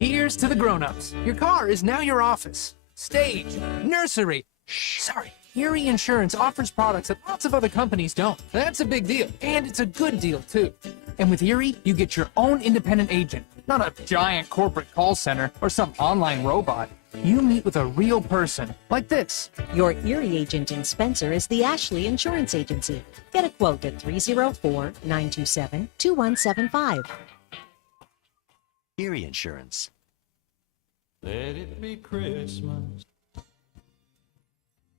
Here's to the grown-ups. Your car is now your office, stage, nursery. Sorry. Erie Insurance offers products that lots of other companies don't. That's a big deal, and it's a good deal, too. And with Erie, you get your own independent agent, not a giant corporate call center or some online robot. You meet with a real person, like this. Your Erie agent in Spencer is the Ashley Insurance Agency. Get a quote at 304-927-2175. Erie Insurance. Let it be Christmas.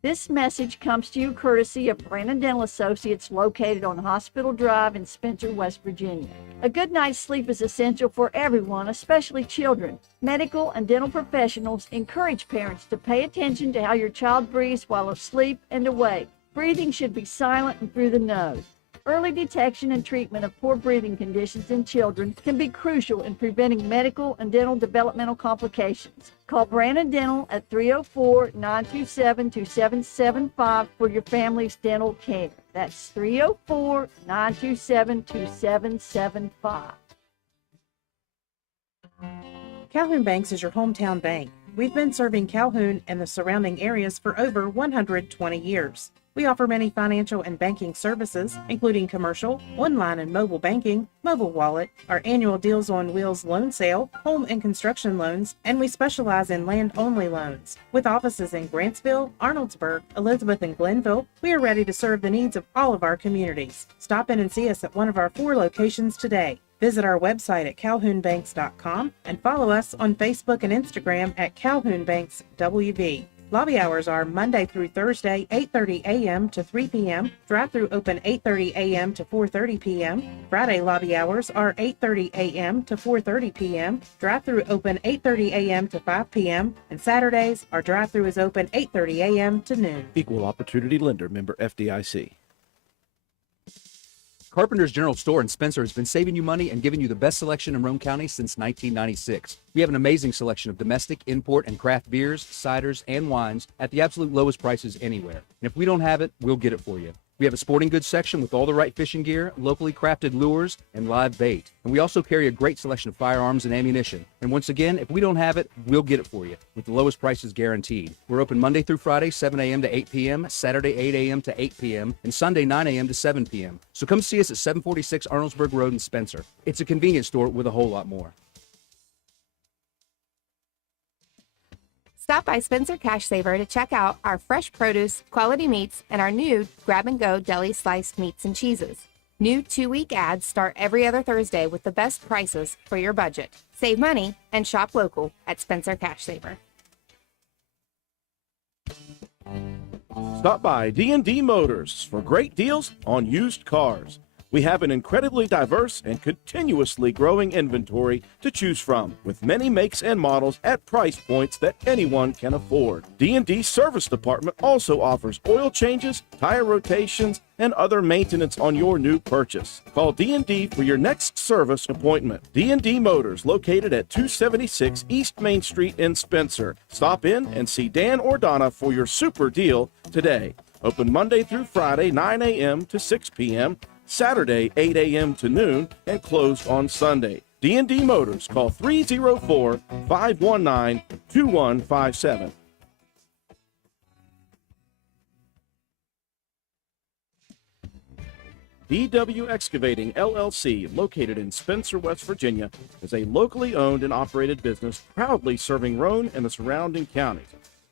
This message comes to you courtesy of Brandon Dental Associates located on Hospital Drive in Spencer, West Virginia. A good night's sleep is essential for everyone, especially children. Medical and dental professionals encourage parents to pay attention to how your child breathes while asleep and awake. Breathing should be silent and through the nose. Early detection and treatment of poor breathing conditions in children can be crucial in preventing medical and dental developmental complications. Call Brandon Dental at 304-927-2775 for your family's dental care. That's 304-927-2775. Calhoun Banks is your hometown bank. We've been serving Calhoun and the surrounding areas for over 120 years. We offer many financial and banking services, including commercial, online and mobile banking, mobile wallet, our annual Deals on Wheels loan sale, home and construction loans, and we specialize in land-only loans. With offices in Grantsville, Arnoldsburg, Elizabeth, and Glenville, we are ready to serve the needs of all of our communities. Stop in and see us at one of our 4 locations today. Visit our website at calhounbanks.com and follow us on Facebook and Instagram at Calhoun Banks WV. Lobby hours are Monday through Thursday, 8:30 a.m. to 3 p.m. Drive-through open 8:30 a.m. to 4:30 p.m. Friday lobby hours are 8:30 a.m. to 4:30 p.m. Drive-through open 8:30 a.m. to 5 p.m. And Saturdays, our drive-through is open 8:30 a.m. to noon. Equal Opportunity Lender, member FDIC. Carpenter's General Store in Spencer has been saving you money and giving you the best selection in Roane County since 1996. We have an amazing selection of domestic, import, and craft beers, ciders, and wines at the absolute lowest prices anywhere. And if we don't have it, we'll get it for you. We have a sporting goods section with all the right fishing gear, locally crafted lures, and live bait. And we also carry a great selection of firearms and ammunition. And once again, if we don't have it, we'll get it for you with the lowest prices guaranteed. We're open Monday through Friday, 7 a.m. to 8 p.m., Saturday, 8 a.m. to 8 p.m., and Sunday, 9 a.m. to 7 p.m. So come see us at 746 Arnoldsburg Road in Spencer. It's a convenience store with a whole lot more. Stop by Spencer Cash Saver to check out our fresh produce, quality meats, and our new grab-and-go deli sliced meats and cheeses. New 2-week ads start every other Thursday with the best prices for your budget. Save money and shop local at Spencer Cash Saver. Stop by D&D Motors for great deals on used cars. We have an incredibly diverse and continuously growing inventory to choose from, with many makes and models at price points that anyone can afford. D&D Service Department also offers oil changes, tire rotations, and other maintenance on your new purchase. Call D&D for your next service appointment. D&D Motors, located at 276 East Main Street in Spencer. Stop in and see Dan or Donna for your super deal today. Open Monday through Friday, 9 a.m. to 6 p.m., Saturday, 8 a.m. to noon, and closed on Sunday. D&D Motors, call 304-519-2157. DW Excavating, LLC, located in Spencer, West Virginia, is a locally owned and operated business proudly serving Roane and the surrounding counties.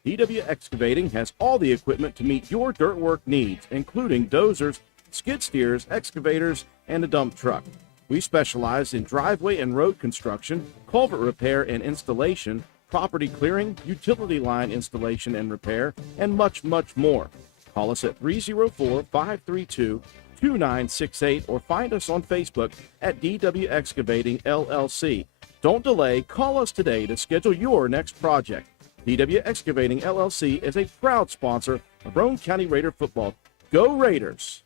DW Excavating has all the equipment to meet your dirt work needs, including dozers, skid steers, excavators, and a dump truck. We specialize in driveway and road construction, culvert repair and installation, property clearing, utility line installation and repair, and much, much more. Call us at 304-532-2968 or find us on Facebook at DW Excavating LLC. Don't delay, call us today to schedule your next project. DW Excavating LLC is a proud sponsor of Roane County Raider football. Go Raiders!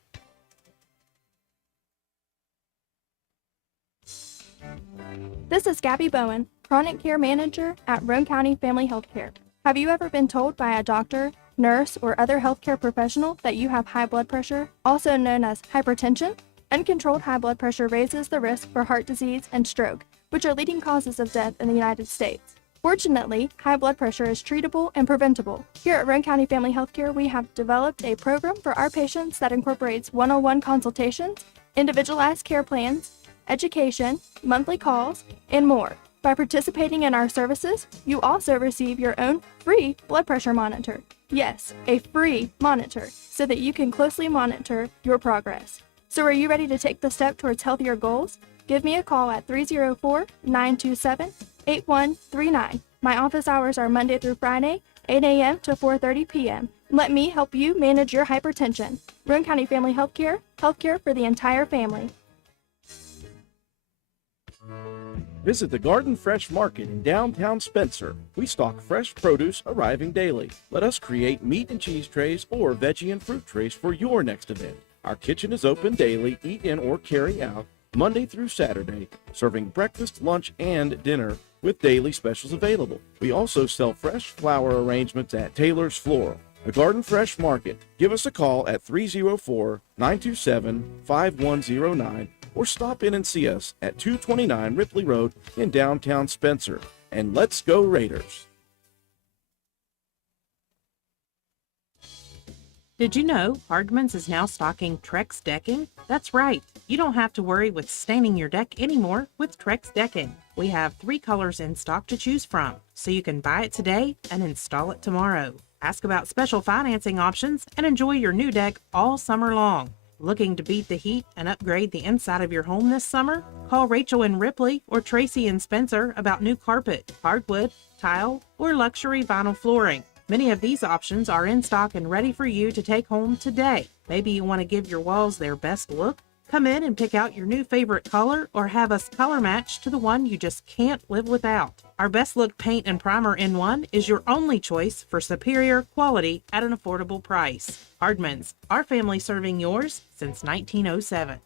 This is Gabby Bowen, Chronic Care Manager at Roane County Family Healthcare. Have you ever been told by a doctor, nurse, or other healthcare professional that you have high blood pressure, also known as hypertension? Uncontrolled high blood pressure raises the risk for heart disease and stroke. which are leading causes of death in the United States. Fortunately, high blood pressure is treatable and preventable. Here at Roane County Family Healthcare, we have developed a program for our patients that incorporates one-on-one consultations, individualized care plans, education, monthly calls, and more. By participating in our services, you also receive your own free blood pressure monitor. Yes, a free monitor, so that you can closely monitor your progress. So are you ready to take the step towards healthier goals? Give me a call at 304-927-8139. My office hours are Monday through Friday, 8 a.m. to 4:30 p.m. Let me help you manage your hypertension. Roane County Family Healthcare, healthcare for the entire family. Visit the Garden Fresh Market in downtown Spencer. We stock fresh produce arriving daily. Let us create meat and cheese trays or veggie and fruit trays for your next event. Our kitchen is open daily, eat in or carry out, Monday through Saturday, serving breakfast, lunch, and dinner with daily specials available. We also sell fresh flower arrangements at Taylor's Floral. The Garden Fresh Market. Give us a call at 304-927-5109 or stop in and see us at 229 Ripley Road in downtown Spencer. And let's go Raiders! Did you know Hardman's is now stocking Trex decking? That's right. You don't have to worry with staining your deck anymore with Trex decking. We have 3 colors in stock to choose from, so you can buy it today and install it tomorrow. Ask about special financing options and enjoy your new deck all summer long. Looking to beat the heat and upgrade the inside of your home this summer? Call Rachel in Ripley or Tracy in Spencer about new carpet, hardwood, tile, or luxury vinyl flooring. Many of these options are in stock and ready for you to take home today. Maybe you want to give your walls their best look? Come in and pick out your new favorite color or have us color match to the one you just can't live without. Our Best Look Paint and Primer in One is your only choice for superior quality at an affordable price. Hardman's, our family serving yours since 1907.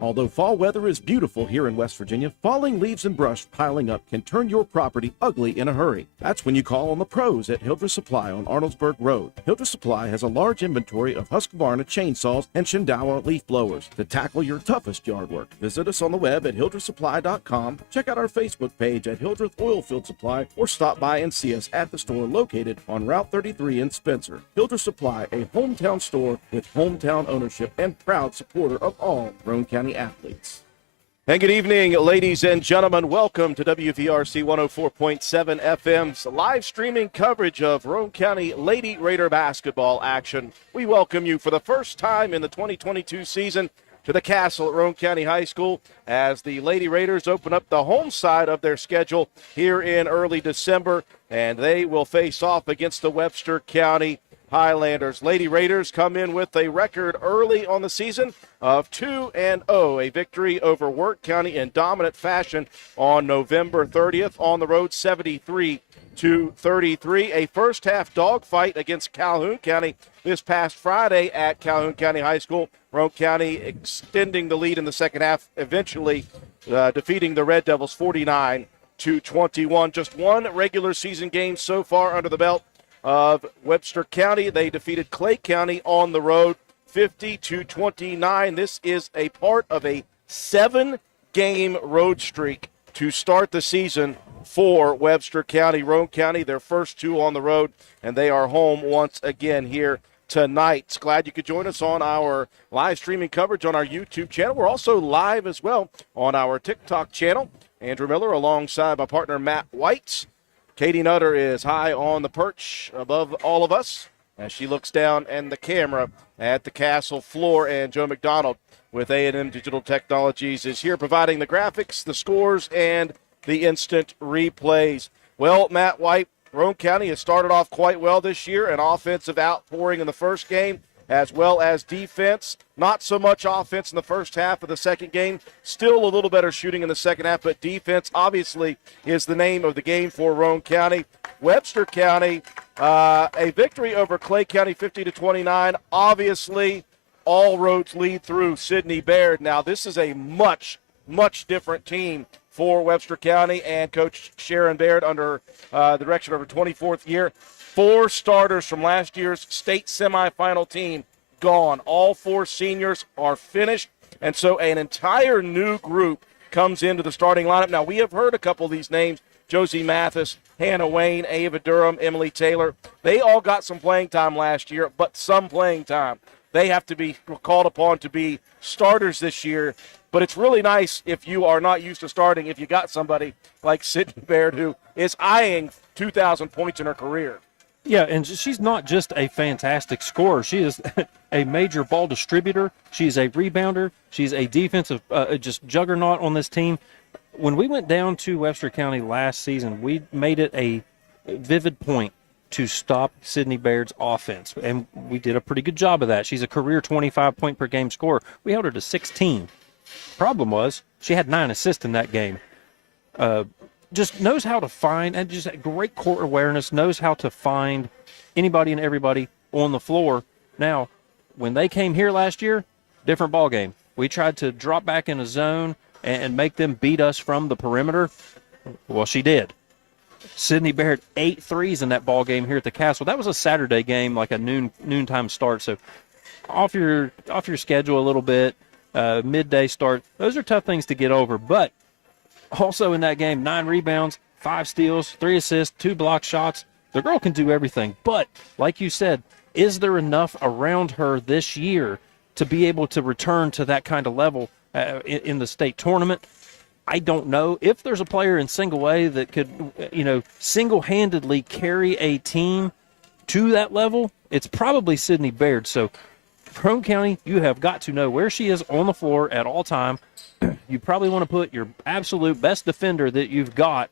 Although fall weather is beautiful here in West Virginia, falling leaves and brush piling up can turn your property ugly in a hurry. That's when you call on the pros at Hildreth Supply on Arnoldsburg Road. Hildreth Supply has a large inventory of Husqvarna chainsaws and Shindawa leaf blowers to tackle your toughest yard work. Visit us on the web at hildrethsupply.com, check out our Facebook page at Hildreth Oilfield Supply, or stop by and see us at the store located on Route 33 in Spencer. Hildreth Supply, a hometown store with hometown ownership and proud supporter of all Roane County athletes. And good evening, ladies and gentlemen. Welcome to WVRC 104.7 FM's live streaming coverage of Roane County Lady Raider basketball action. We welcome you for the first time in the 2022 season to the Castle at Roane County High School as the Lady Raiders open up the home side of their schedule here in early December, and they will face off against the Webster County Highlanders. Lady Raiders come in with a record early on the season of 2-0, a victory over Wirt County in dominant fashion on November 30th on the road, 73-33. A first-half dogfight against Calhoun County this past Friday at Calhoun County High School. Roane County extending the lead in the second half, eventually defeating the Red Devils 49-21. Just one regular season game so far under the belt of Webster County. They defeated Clay County on the road 50-29. This is a part of a 7-game road streak to start the season for Webster County. Roane County, their first 2 on the road, and they are home once again here tonight. Glad you could join us on our live streaming coverage on our YouTube channel. We're also live as well on our TikTok channel. Andrew Miller alongside my partner Matt White. Katie Nutter is high on the perch above all of us as she looks down and the camera at the castle floor. And Joe McDonald with A&M Digital Technologies is here providing the graphics, the scores, and the instant replays. Well, Matt White, Roane County has started off quite well this year, an offensive outpouring in the first game as well as defense. Not so much offense in the first half of the second game. Still a little better shooting in the second half, but defense obviously is the name of the game for Roane County. Webster County, a victory over Clay County 50-29. Obviously, all roads lead through Sidney Baird. Now, this is a much, much different team for Webster County and Coach Sharon Baird under the direction of her 24th year. 4 starters from last year's state semifinal team gone. All 4 seniors are finished, And so an entire new group comes into the starting lineup. Now, we have heard a couple of these names, Josie Mathis, Hannah Wayne, Ava Durham, Emily Taylor. They all got some playing time last year, but some playing time. They have to be called upon to be starters this year. But it's really nice if you are not used to starting, if you got somebody like Sydney Baird who is eyeing 2,000 points in her career. Yeah, and she's not just a fantastic scorer. She is a major ball distributor. She's a rebounder. She's a defensive just juggernaut on this team. When we went down to Webster County last season, we made it a vivid point to stop Sydney Baird's offense, and we did a pretty good job of that. She's a career 25-point-per-game scorer. We held her to 16. Problem was she had 9 assists in that game. Just knows how to find, and just great court awareness, knows how to find anybody and everybody on the floor. Now, when they came here last year, different ball game. We tried to drop back in a zone and make them beat us from the perimeter. Well, she did. Sydney Baird 8 threes in that ball game here at the Castle. That was a Saturday game, like a noontime start. So off your schedule a little bit, midday start. Those are tough things to get over, but also in that game, 9 rebounds, 5 steals, 3 assists, 2 block shots. The girl can do everything. But, like you said, is there enough around her this year to be able to return to that kind of level in the state tournament? I don't know. If there's a player in single A that could, single-handedly carry a team to that level, it's probably Sydney Baird. So, Roane County, you have got to know where she is on the floor at all time. You probably want to put your absolute best defender that you've got.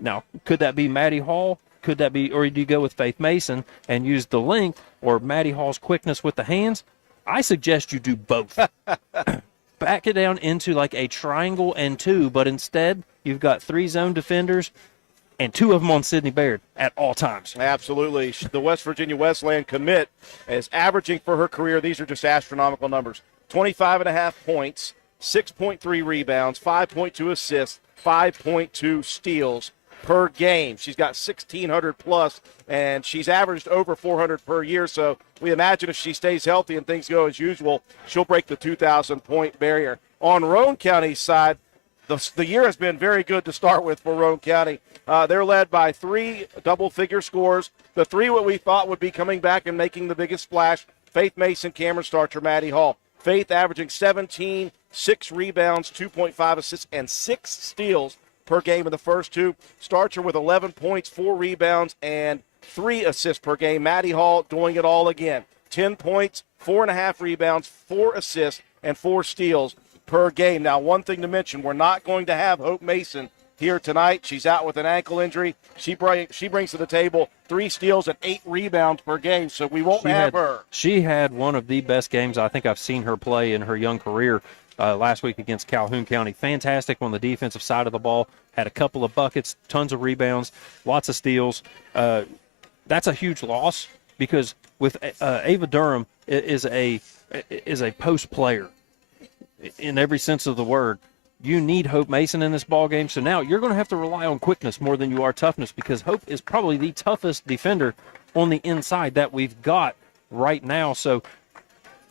Now, could that be Maddie Hall? Could that be, or do you go with Faith Mason and use the length or Maddie Hall's quickness with the hands? I suggest you do both. Back it down into like a triangle and 2, but instead you've got 3 zone defenders and 2 of them on Sydney Baird at all times. Absolutely. The West Virginia Wesleyan commit is averaging for her career, these are just astronomical numbers, 25.5 points, 6.3 rebounds, 5.2 assists, 5.2 steals per game. She's got 1,600 plus, and she's averaged over 400 per year. So we imagine if she stays healthy and things go as usual, she'll break the 2,000-point barrier. On Roane County's side, the year has been very good to start with for Roane County. They're led by 3 double-figure scores. The 3 what we thought would be coming back and making the biggest splash, Faith Mason, Cameron Starcher, Maddie Hall. Faith averaging 17, 6 rebounds, 2.5 assists, and 6 steals per game in the first 2. Starcher with 11 points, 4 rebounds, and 3 assists per game. Maddie Hall doing it all again. 10 points, 4.5 rebounds, 4 assists, and 4 steals per game. Now, one thing to mention, we're not going to have Hope Mason here tonight. She's out with an ankle injury. She brings to the table 3 steals and 8 rebounds per game, so we won't have her. She had one of the best games I think I've seen her play in her young career last week against Calhoun County. Fantastic on the defensive side of the ball. Had a couple of buckets, tons of rebounds, lots of steals. That's a huge loss because with Ava Durham is a post player in every sense of the word. You need Hope Mason in this ball game. So now you're going to have to rely on quickness more than you are toughness, because Hope is probably the toughest defender on the inside that we've got right now. So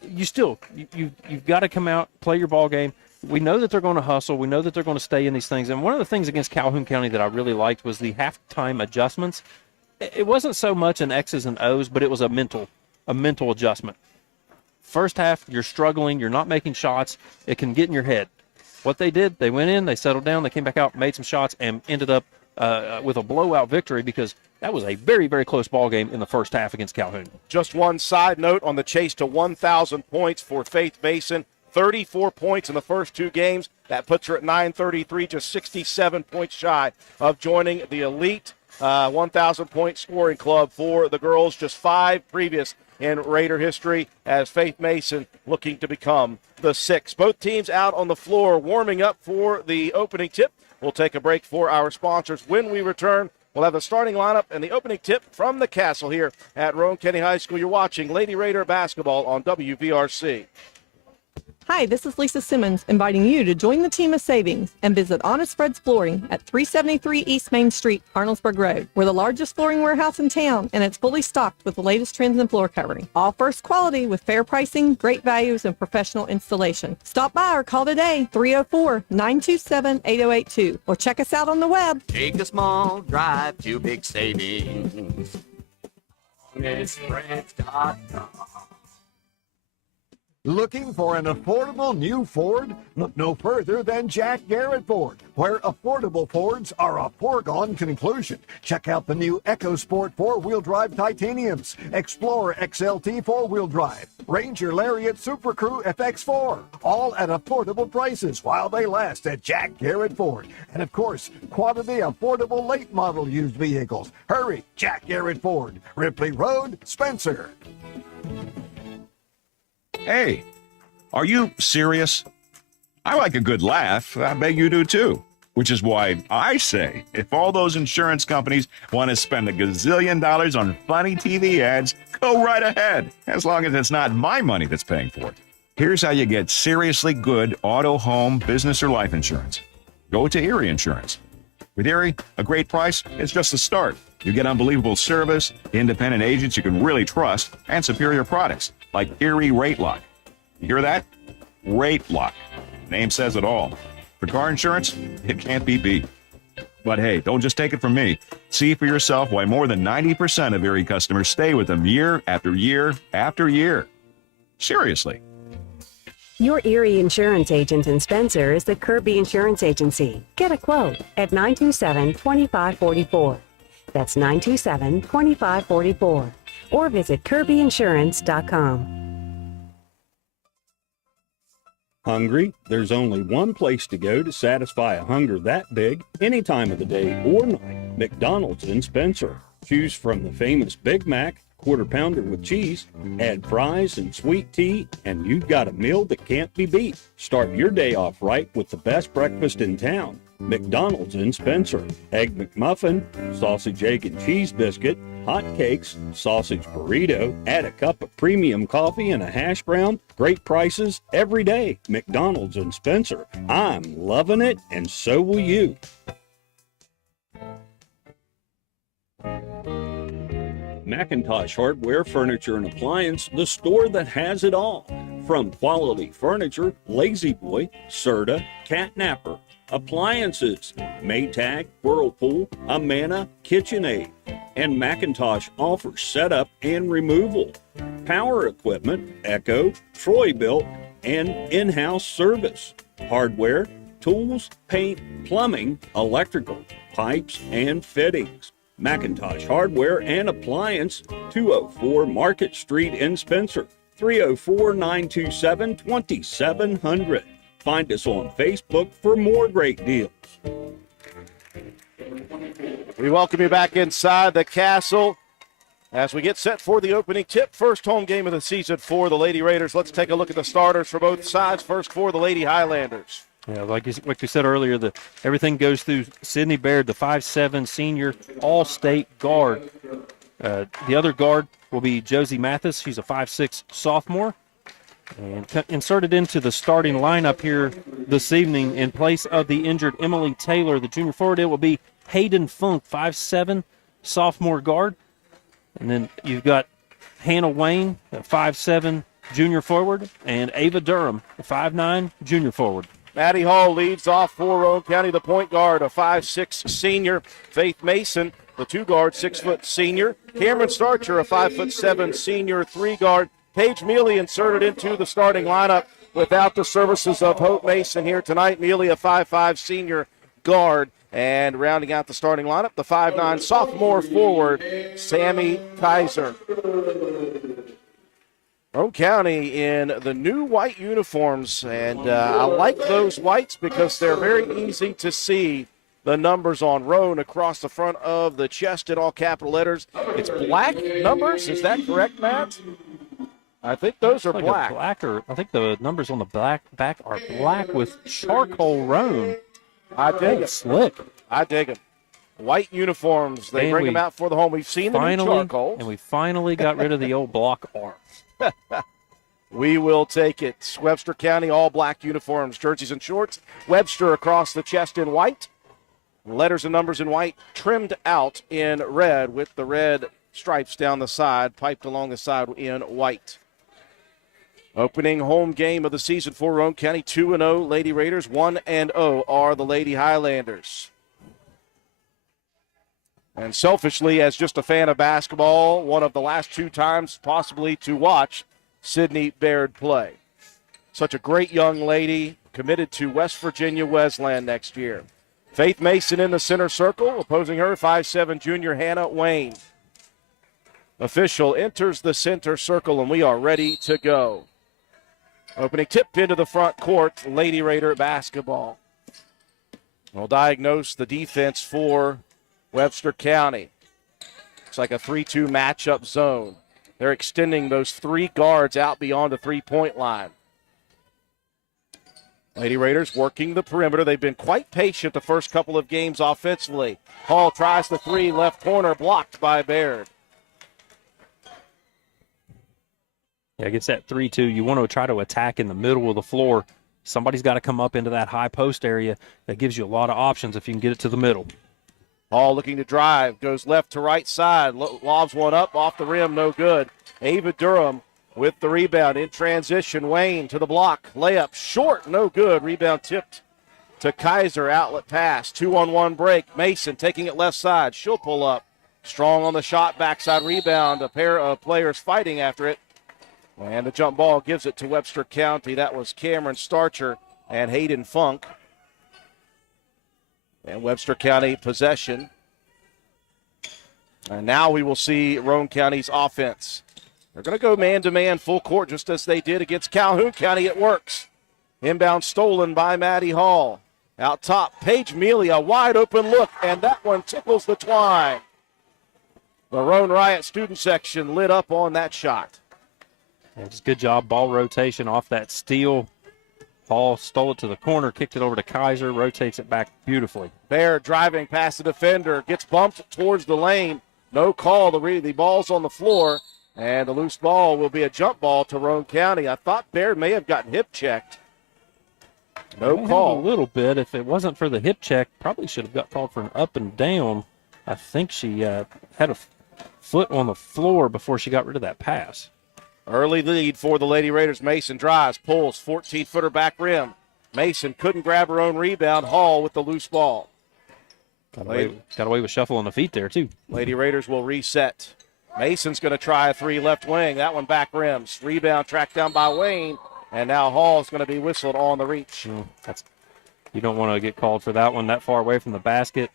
you've got to come out, play your ball game. We know that they're going to hustle. We know that they're going to stay in these things. And one of the things against Calhoun County that I really liked was the halftime adjustments. It wasn't so much an X's and O's, but it was a mental adjustment. First half, you're struggling. You're not making shots. It can get in your head. What they did, they went in, they settled down, they came back out, made some shots, and ended up with a blowout victory, because that was a very, very close ball game in the first half against Calhoun. Just one side note on the chase to 1,000 points for Faith Mason. 34 points in the first 2 games. That puts her at 933, just 67 points shy of joining the elite 1,000-point scoring club for the girls. Just 5 previous in Raider history, as Faith Mason looking to become the 6th. Both teams out on the floor warming up for the opening tip. We'll take a break for our sponsors. When we return, we'll have the starting lineup and the opening tip from the Castle here at Roane County High School. You're watching Lady Raider Basketball on WVRC. Hi, this is Lisa Simmons inviting you to join the team of savings and visit Honest Fred's Flooring at 373 East Main Street, Arnoldsburg Road. We're the largest flooring warehouse in town, and it's fully stocked with the latest trends in floor covering. All first quality with fair pricing, great values, and professional installation. Stop by or call today, 304-927-8082, or check us out on the web. Take a small drive to big savings. HonestFreds.com. Looking for an affordable new Ford? Look no further than Jack Garrett Ford, where affordable Fords are a foregone conclusion. Check out the new EcoSport four-wheel drive Titaniums, Explorer XLT four-wheel drive, Ranger Lariat Super Crew FX4, all at affordable prices while they last at Jack Garrett Ford. And of course, quality affordable late model used vehicles. Hurry, Jack Garrett Ford, Ripley Road, Spencer. Hey, are you serious? I like a good laugh. I bet you do too. Which is why I say, if all those insurance companies want to spend $1 gazillion on funny TV ads, go right ahead, as long as it's not my money that's paying for it. Here's how you get seriously good auto, home, business, or life insurance. Go to Erie Insurance. With Erie, a great price is just the start. You get unbelievable service, independent agents you can really trust, and superior products like Erie Rate Lock. You hear that? Rate Lock. Name says it all. For car insurance, it can't be beat. But hey, don't just take it from me. See for yourself why more than 90% of Erie customers stay with them year after year after year. Seriously. Your Erie insurance agent in Spencer is the Kirby Insurance Agency. Get a quote at 927-2544. That's 927-2544. Or visit kirbyinsurance.com. Hungry? There's only one place to go to satisfy a hunger that big, any time of the day or night. McDonald's in Spencer. Choose from the famous Big Mac, quarter pounder with cheese, add fries and sweet tea, and you've got a meal that can't be beat. Start your day off right with the best breakfast in town. McDonald's in Spencer. Egg McMuffin, sausage, egg, and cheese biscuit, hot cakes, sausage burrito, add a cup of premium coffee and a hash brown. Great prices every day. McDonald's in Spencer. I'm loving it, and so will you. McIntosh Hardware, Furniture, and Appliance, the store that has it all. From quality furniture, Lazy Boy, Serta, Catnapper, appliances, Maytag, Whirlpool, Amana, KitchenAid, and McIntosh offers setup and removal, power equipment, Echo, Troy-Bilt, and in-house service, hardware, tools, paint, plumbing, electrical, pipes, and fittings. McIntosh Hardware and Appliance, 204 Market Street in Spencer, 304-927-2700. Find us on Facebook for more great deals. We welcome you back inside the castle as we get set for the opening tip. First home game of the season for the Lady Raiders. Let's take a look at the starters for both sides. First for the Lady Highlanders. Yeah, like you said earlier, everything goes through Sydney Baird, the 5'7" senior all-state guard. The other guard will be Josie Mathis. She's a 5'6" sophomore. And inserted into the starting lineup here this evening in place of the injured Emily Taylor, the junior forward, it will be Hayden Funk, 5'7", sophomore guard. And then you've got Hannah Wayne, a 5'7", junior forward, and Ava Durham, a 5'9", junior forward. Maddie Hall leads off for Roane County, the point guard, a 5'6" senior. Faith Mason, the two-guard, 6' senior. Cameron Starcher, a 5'7" senior, three-guard. Paige Mealy inserted into the starting lineup without the services of Hope Mason here tonight. Mealy, a 5'5" senior guard. And rounding out the starting lineup, the 5'9" sophomore forward, Sammy Kaiser. Roane County in the new white uniforms, and I like those whites because they're very easy to see the numbers on Roane across the front of the chest in all capital letters. It's black numbers, is that correct, Matt? I think those are black. I think the numbers on the back are black with charcoal Roane. I dig it. Slick. I dig it. White uniforms. They bring them out for the home. We've seen them in charcoal. And we finally got rid of the old block R. We will take it. Webster County, all black uniforms, jerseys and shorts. Webster across the chest in white. Letters and numbers in white, trimmed out in red with the red stripes down the side, piped along the side in white. Opening home game of the season for Roane County, 2-0 Lady Raiders, 1-0 are the Lady Highlanders. And selfishly, as just a fan of basketball, one of the last 2 times possibly to watch Sydney Baird play. Such a great young lady, committed to West Virginia Wesleyan next year. Faith Mason in the center circle, opposing her 5'7" junior Hannah Wayne. Official enters the center circle, and we are ready to go. Opening tip into the front court, Lady Raider basketball. We'll diagnose the defense for Webster County. It's like a 3-2 matchup zone. They're extending those 3 guards out beyond the three-point line. Lady Raiders working the perimeter. They've been quite patient the first couple of games offensively. Hall tries the 3, left corner, blocked by Baird. Yeah, against that 3-2, you want to try to attack in the middle of the floor. Somebody's got to come up into that high post area. That gives you a lot of options if you can get it to the middle. Hall looking to drive, goes left to right side, lobs one up, off the rim, no good. Ava Durham with the rebound in transition. Wayne to the block, layup short, no good. Rebound tipped to Kaiser, outlet pass, 2-on-1 break. Mason taking it left side, she'll pull up. Strong on the shot, backside rebound, a pair of players fighting after it. And the jump ball gives it to Webster County. That was Cameron Starcher and Hayden Funk. And Webster County possession. And now we will see Roane County's offense. They're going to go man-to-man full court just as they did against Calhoun County. It works. Inbound stolen by Maddie Hall. Out top, Paige Mealy, a wide open look, and that one tickles the twine. The Roane Riot student section lit up on that shot. It's a good job, ball rotation off that steal. Hall stole it to the corner, kicked it over to Kaiser, rotates it back beautifully. Baird driving past the defender, gets bumped towards the lane. No call. The ball's on the floor, and the loose ball will be a jump ball to Roane County. I thought Baird may have gotten hip checked. No call. A little bit. If it wasn't for the hip check, probably should have got called for an up and down. I think she had a foot on the floor before she got rid of that pass. Early lead for the Lady Raiders. Mason drives, pulls, 14-footer back rim. Mason couldn't grab her own rebound. Hall with the loose ball. Got away with shuffle on the feet there, too. Lady Raiders will reset. Mason's going to try a 3 left wing. That one back rims. Rebound tracked down by Wayne. And now Hall's going to be whistled on the reach. You don't want to get called for that one that far away from the basket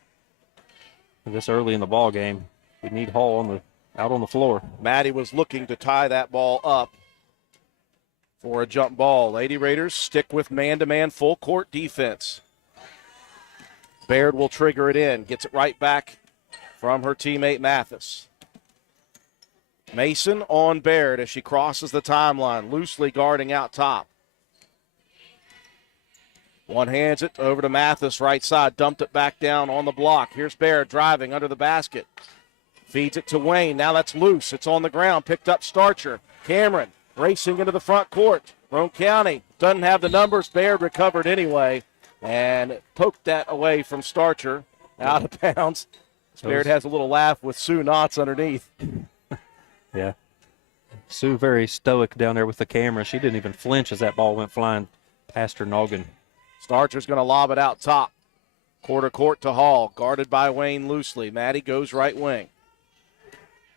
this early in the ball game. We need Hall out on the floor. Maddie was looking to tie that ball up for a jump ball. Lady Raiders stick with man-to-man full court defense. Baird will trigger it in. Gets it right back from her teammate Mathis. Mason on Baird as she crosses the timeline, loosely guarding out top. One hands it over to Mathis, right side, dumped it back down on the block. Here's Baird driving under the basket. Feeds it to Wayne. Now that's loose. It's on the ground. Picked up Starcher. Cameron racing into the front court. Roane County doesn't have the numbers. Baird recovered anyway and poked that away from Starcher out of bounds. Baird has a little laugh with Sue Knotts underneath. Yeah. Sue very stoic down there with the camera. She didn't even flinch as that ball went flying past her noggin. Starcher's going to lob it out top. Quarter court to Hall. Guarded by Wayne loosely. Maddie goes right wing.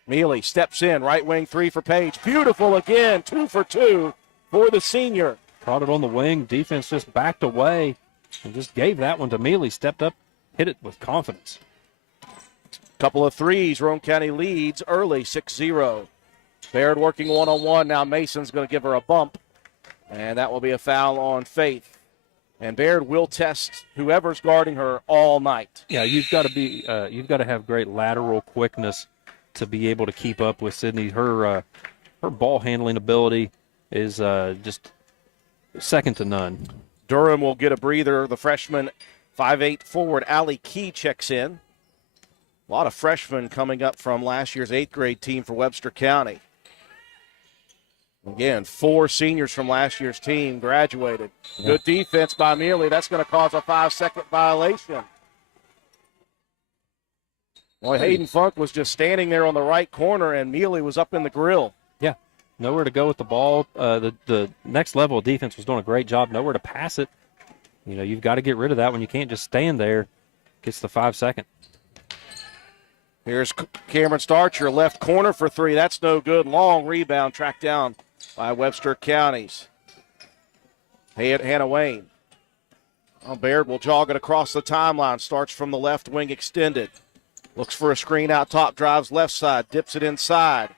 Mealy steps in, right wing 3 for Page. Beautiful again, 2 for 2 for the senior. Brought it on the wing. Defense just backed away and just gave that one to Mealy. Stepped up, hit it with confidence. Couple of threes. Roane County leads early, 6-0. Baird working one-on-one. Now Mason's going to give her a bump, and that will be a foul on Faith. And Baird will test whoever's guarding her all night. Yeah, you've got to have great lateral quickness to be able to keep up with Sydney. Her ball handling ability is just second to none. Durham will get a breather. The freshman 5'8" forward Allie Key checks in. A lot of freshmen coming up from last year's 8th grade team for Webster County. Again, 4 seniors from last year's team graduated. Good defense by Mealy. That's going to cause a 5-second violation. Boy, Hayden Funk was just standing there on the right corner, and Mealy was up in the grill. Yeah, nowhere to go with the ball. The next level of defense was doing a great job. Nowhere to pass it. You know, you've got to get rid of that when you can't just stand there. Gets the 5-second. Here's Cameron Starcher, left corner for 3. That's no good. Long rebound tracked down by Webster County's Hannah Wayne. Well, Baird will jog it across the timeline. Starts from the left wing extended. Looks for a screen out top, drives left side, dips it inside.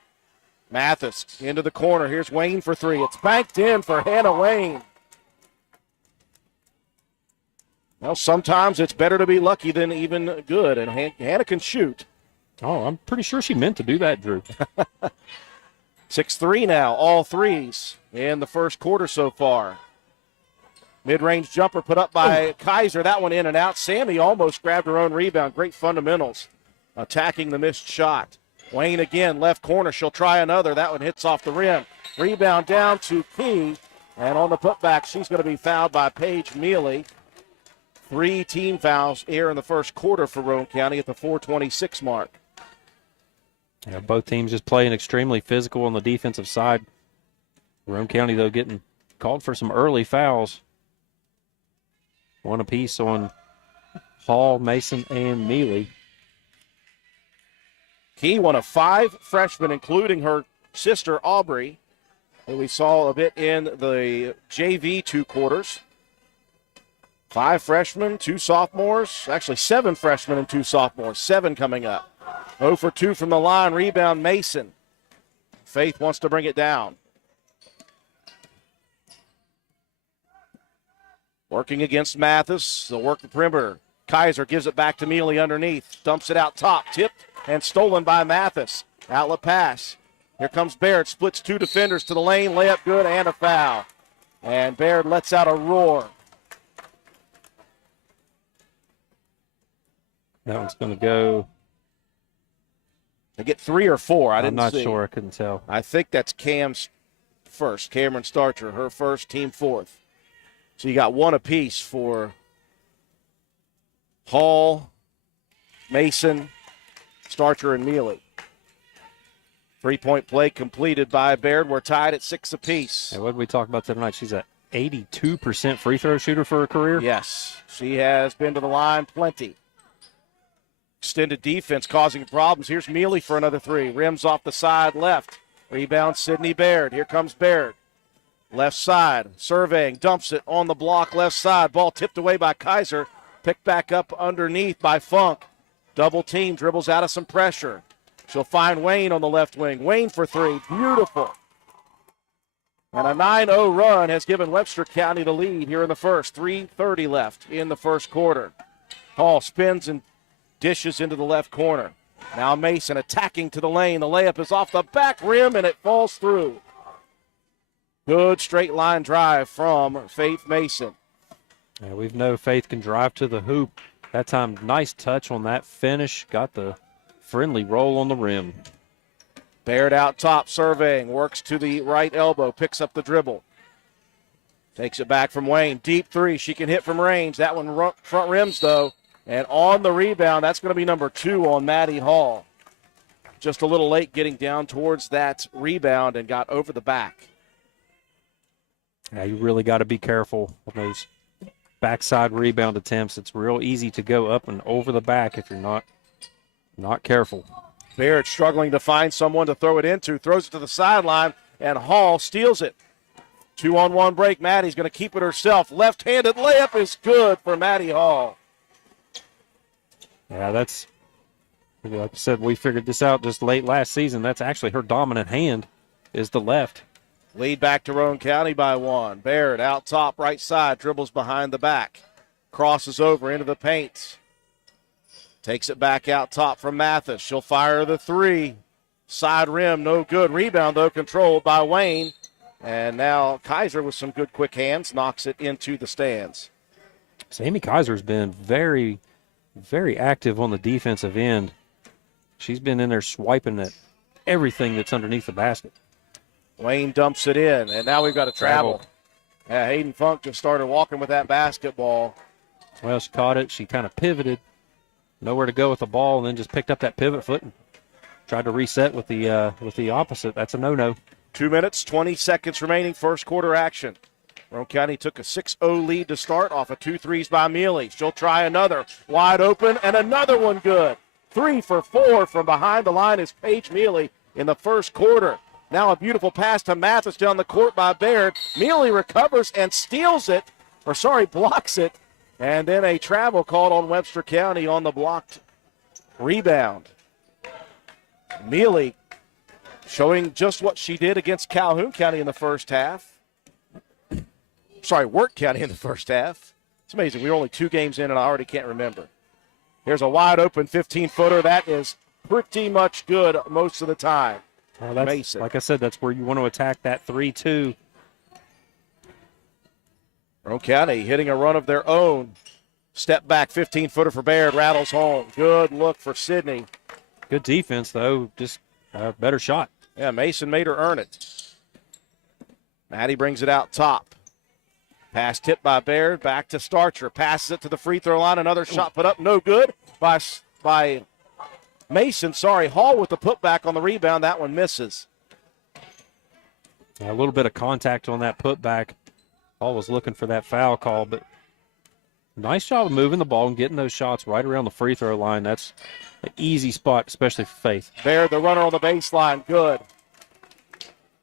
Mathis into the corner. Here's Wayne for 3. It's banked in for Hannah Wayne. Well, sometimes it's better to be lucky than even good, and Hannah can shoot. Oh, I'm pretty sure she meant to do that, Drew. 6-3 now, all threes in the first quarter so far. Mid-range jumper put up by Kaiser. That one in and out. Sammy almost grabbed her own rebound. Great fundamentals. Attacking the missed shot. Wayne again, left corner. She'll try another. That one hits off the rim. Rebound down to Key. And on the putback, she's going to be fouled by Paige Mealy. 3 team fouls here in the first quarter for Roane County at the 4:26 mark. Yeah, both teams just playing extremely physical on the defensive side. Roane County, though, getting called for some early fouls. 1 apiece on Hall, Mason, and Mealy. Key, one of 5 freshmen, including her sister Aubrey, who we saw a bit in the JV 2 quarters. 5 freshmen, 2 sophomores, actually 7 freshmen and 2 sophomores, 7 coming up. 0 for 2 from the line, rebound Mason. Faith wants to bring it down. Working against Mathis, they'll work the perimeter. Kaiser gives it back to Mealy underneath, dumps it out top, tipped and stolen by Mathis. Outlet pass. Here comes Baird, splits 2 defenders to the lane, layup good and a foul. And Baird lets out a roar. That one's going to go. They get 3 or 4. I'm not sure. I couldn't tell. I think that's Cam's first. Cameron Starcher, her first, team 4th. So you got 1 apiece for Hall, Mason, Starcher, and Mealy. 3-point play completed by Baird. We're tied at 6 apiece. And what did we talk about tonight? She's an 82% free throw shooter for her career. Yes, she has been to the line plenty. Extended defense causing problems. Here's Mealy for another 3. Rims off the side left. Rebound Sydney Baird. Here comes Baird. Left side, surveying, dumps it on the block left side. Ball tipped away by Kaiser. Picked back up underneath by Funk. Double team, dribbles out of some pressure. She'll find Wayne on the left wing. Wayne for 3, beautiful. And a 9-0 run has given Webster County the lead here in the first. 3:30 left in the first quarter. Hall spins and dishes into the left corner. Now Mason attacking to the lane. The layup is off the back rim and it falls through. Good straight line drive from Faith Mason. Yeah, we know Faith can drive to the hoop. That time, nice touch on that finish. Got the friendly roll on the rim. Baird out top, surveying, works to the right elbow, picks up the dribble. Takes it back from Wayne. Deep 3, she can hit from range. That one front rims, though. And on the rebound, that's going to be number 2 on Maddie Hall. Just a little late getting down towards that rebound and got over the back. Yeah, you really got to be careful with those backside rebound attempts. It's real easy to go up and over the back if you're not careful. Baird struggling to find someone to throw it into, throws it to the sideline, and Hall steals it. 2-on-1 break. Maddie's going to keep it herself. Left-handed layup is good for Maddie Hall. Yeah, that's, like I said, we figured this out just late last season. That's actually her dominant hand is the left. Lead back to Roane County by 1. Baird out top, right side, dribbles behind the back. Crosses over into the paint. Takes it back out top from Mathis. She'll fire the 3. Side rim, no good. Rebound, though, controlled by Wayne. And now Kaiser with some good quick hands knocks it into the stands. Sammy Kaiser's been very, very active on the defensive end. She's been in there swiping at everything that's underneath the basket. Wayne dumps it in, and now we've got a travel. Yeah, Hayden Funk just started walking with that basketball. Well, she caught it. She kind of pivoted, nowhere to go with the ball, and then just picked up that pivot foot and tried to reset with the opposite. That's a no-no. 2 minutes, 20 seconds remaining, first quarter action. Roane County took a 6-0 lead to start off of 2 threes by Mealy. She'll try another. Wide open, and another one good. 3 for 4 from behind the line is Paige Mealy in the first quarter. Now a beautiful pass to Mathis down the court by Baird. Mealy recovers and blocks it. And then a travel called on Webster County on the blocked rebound. Mealy showing just what she did against Calhoun County in the first half. Wirt County in the first half. It's amazing. We were only 2 games in, and I already can't remember. Here's a wide-open 15-footer. That is pretty much good most of the time. Well, that's, Mason. like I said, that's where you want to attack that 3-2. Roane County hitting a run of their own. Step back 15-footer for Baird. Rattles home. Good look for Sydney. Good defense, though. Just a better shot. Yeah, Mason made her earn it. Maddie brings it out top. Pass tipped by Baird. Back to Starcher. Passes it to the free throw line. Another shot put up. No good by Mason. Hall with the putback on the rebound. That one misses. A little bit of contact on that putback. Hall was looking for that foul call, but nice job of moving the ball and getting those shots right around the free throw line. That's an easy spot, especially for Faith. Baird, the runner on the baseline. Good.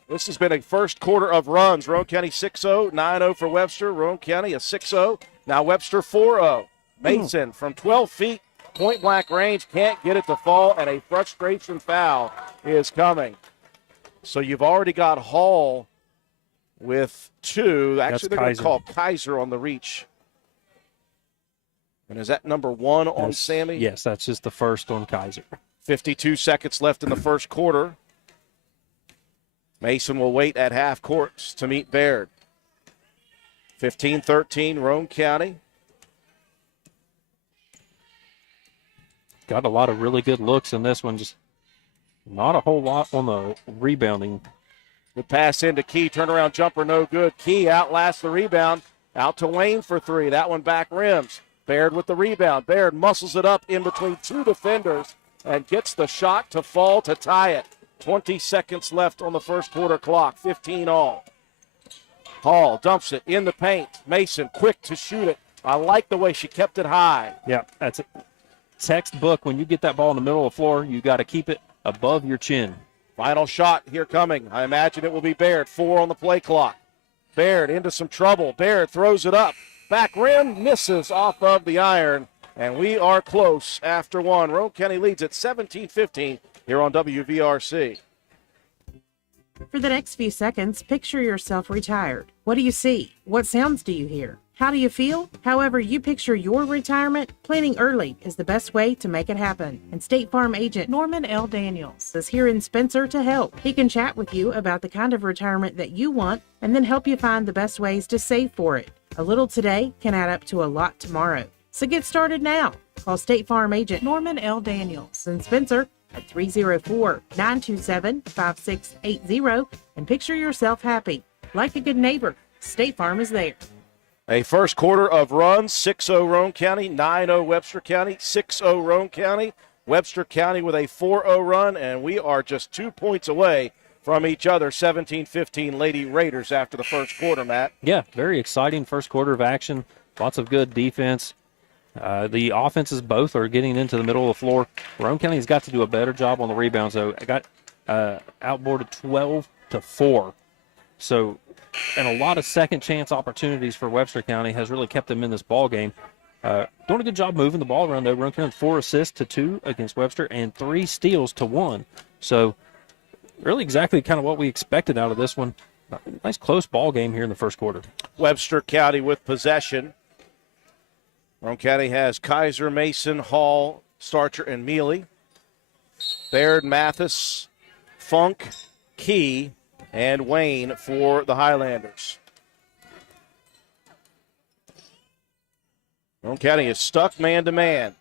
This has been a first quarter of runs. Roane County 6-0, 9-0 for Webster. Roane County a 6-0. Now Webster 4-0. Mason from 12 feet, point-blank range, can't get it to fall, and a frustration foul is coming. So you've already got Hall with 2. Actually, they're going to call Kaiser on the reach. And is that number 1 on Sammy? Yes, that's just the first on Kaiser. 52 seconds left in the first quarter. Mason will wait at half court to meet Baird. 15-13, Roane County. Got a lot of really good looks in this one. Just not a whole lot on the rebounding. The pass into Key. Turnaround jumper, no good. Key outlasts the rebound. Out to Wayne for 3. That one back rims. Baird with the rebound. Baird muscles it up in between 2 defenders and gets the shot to fall to tie it. 20 seconds left on the first quarter clock. 15 all. Hall dumps it in the paint. Mason quick to shoot it. I like the way she kept it high. Yeah, that's it. Textbook. When you get that ball in the middle of the floor, you got to keep it above your chin. Final shot here coming. I imagine it will be Baird. 4 on the play clock. Baird into some trouble. Baird throws it up. Back rim misses off of the iron. And we are close after 1. Roane County leads at 17-15 here on WVRC. For the next few seconds, picture yourself retired. What do you see? What sounds do you hear? How do you feel? However you picture your retirement, planning early is the best way to make it happen. And State Farm agent Norman L. Daniels is here in Spencer to help. He can chat with you about the kind of retirement that you want and then help you find the best ways to save for it. A little today can add up to a lot tomorrow. So get started now. Call State Farm agent Norman L. Daniels in Spencer at 304-927-5680 and picture yourself happy. Like a good neighbor, State Farm is there. A first quarter of runs, 6-0 Roane County, 9-0 Webster County, 6-0 Roane County. Webster County with a 4-0 run, and we are just 2 points away from each other, 17-15 Lady Raiders after the first quarter, Matt. Yeah, very exciting first quarter of action. Lots of good defense. The offenses both are getting into the middle of the floor. Roane County's got to do a better job on the rebounds, though. I got outboarded 12-4. So, and a lot of second chance opportunities for Webster County has really kept them in this ball game. Doing a good job moving the ball around, though. Roane County 4 assists to 2 against Webster and 3 steals to 1. So, really exactly kind of what we expected out of this one. Nice close ball game here in the first quarter. Webster County with possession. Roane County has Kaiser, Mason, Hall, Starcher, and Mealy. Baird, Mathis, Funk, Key, and Wayne for the Highlanders. Roane County is stuck man-to-man.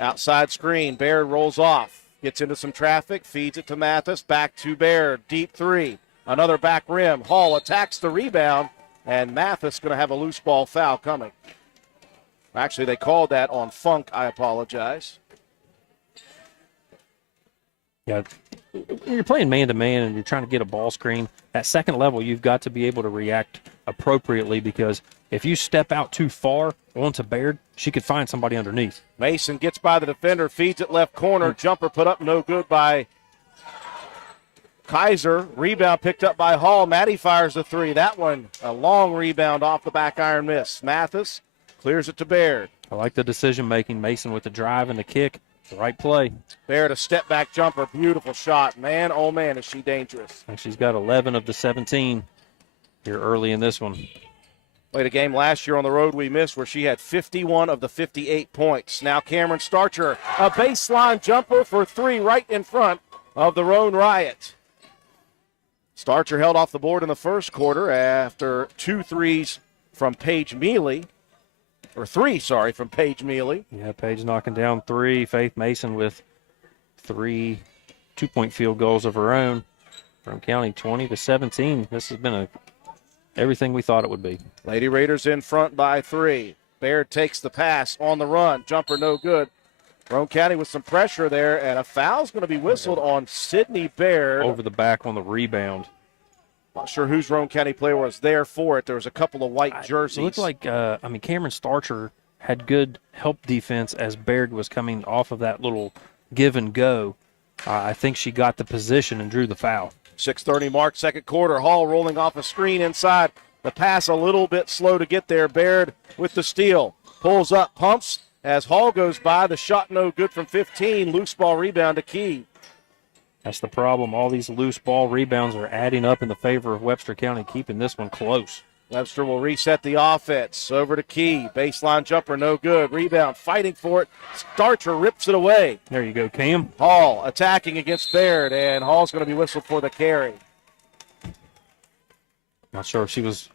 Outside screen, Baird rolls off. Gets into some traffic, feeds it to Mathis, back to Baird. Deep 3. Another back rim. Hall attacks the rebound, and Mathis going to have a loose ball foul coming. Actually, they called that on Funk. I apologize. Yeah, when you're playing man-to-man and you're trying to get a ball screen, at second level, you've got to be able to react appropriately, because if you step out too far onto Baird, she could find somebody underneath. Mason gets by the defender, feeds it left corner. Jumper put up, no good by Kaiser. Rebound picked up by Hall. Maddie fires the three. That one, a long rebound off the back iron miss. Mathis clears it to Baird. I like the decision-making. Mason with the drive and the kick. The right play. Baird, a step-back jumper. Beautiful shot. Man, oh, man, is she dangerous. And she's got 11 of the 17 here early in this one. Played a game last year on the road we missed where she had 51 of the 58 points. Now Cameron Starcher, a baseline jumper for three right in front of the Roane Riot. Starcher held off the board in the first quarter after 2 threes from Paige Mealy. Or 3, sorry, from Paige Mealy. Yeah, Paige knocking down 3. Faith Mason with 3 two-point field goals of her own. Roane County 20-17. This has been everything we thought it would be. Lady Raiders in front by 3. Baird takes the pass on the run. Jumper no good. Roane County with some pressure there, and a foul's going to be whistled on Sydney Baird. Over the back on the rebound. Not sure whose Roane County player was there for it. There was a couple of white jerseys. It looked like, Cameron Starcher had good help defense as Baird was coming off of that little give and go. I think she got the position and drew the foul. 6:30 mark, second quarter. Hall rolling off a screen inside. The pass a little bit slow to get there. Baird with the steal. Pulls up, pumps. As Hall goes by, the shot no good from 15. Loose ball rebound to Key. That's the problem. All these loose ball rebounds are adding up in the favor of Webster County, keeping this one close. Webster will reset the offense. Over to Key. Baseline jumper, no good. Rebound, fighting for it. Starcher rips it away. There you go, Cam. Hall attacking against Baird, and Hall's going to be whistled for the carry. Not sure if she was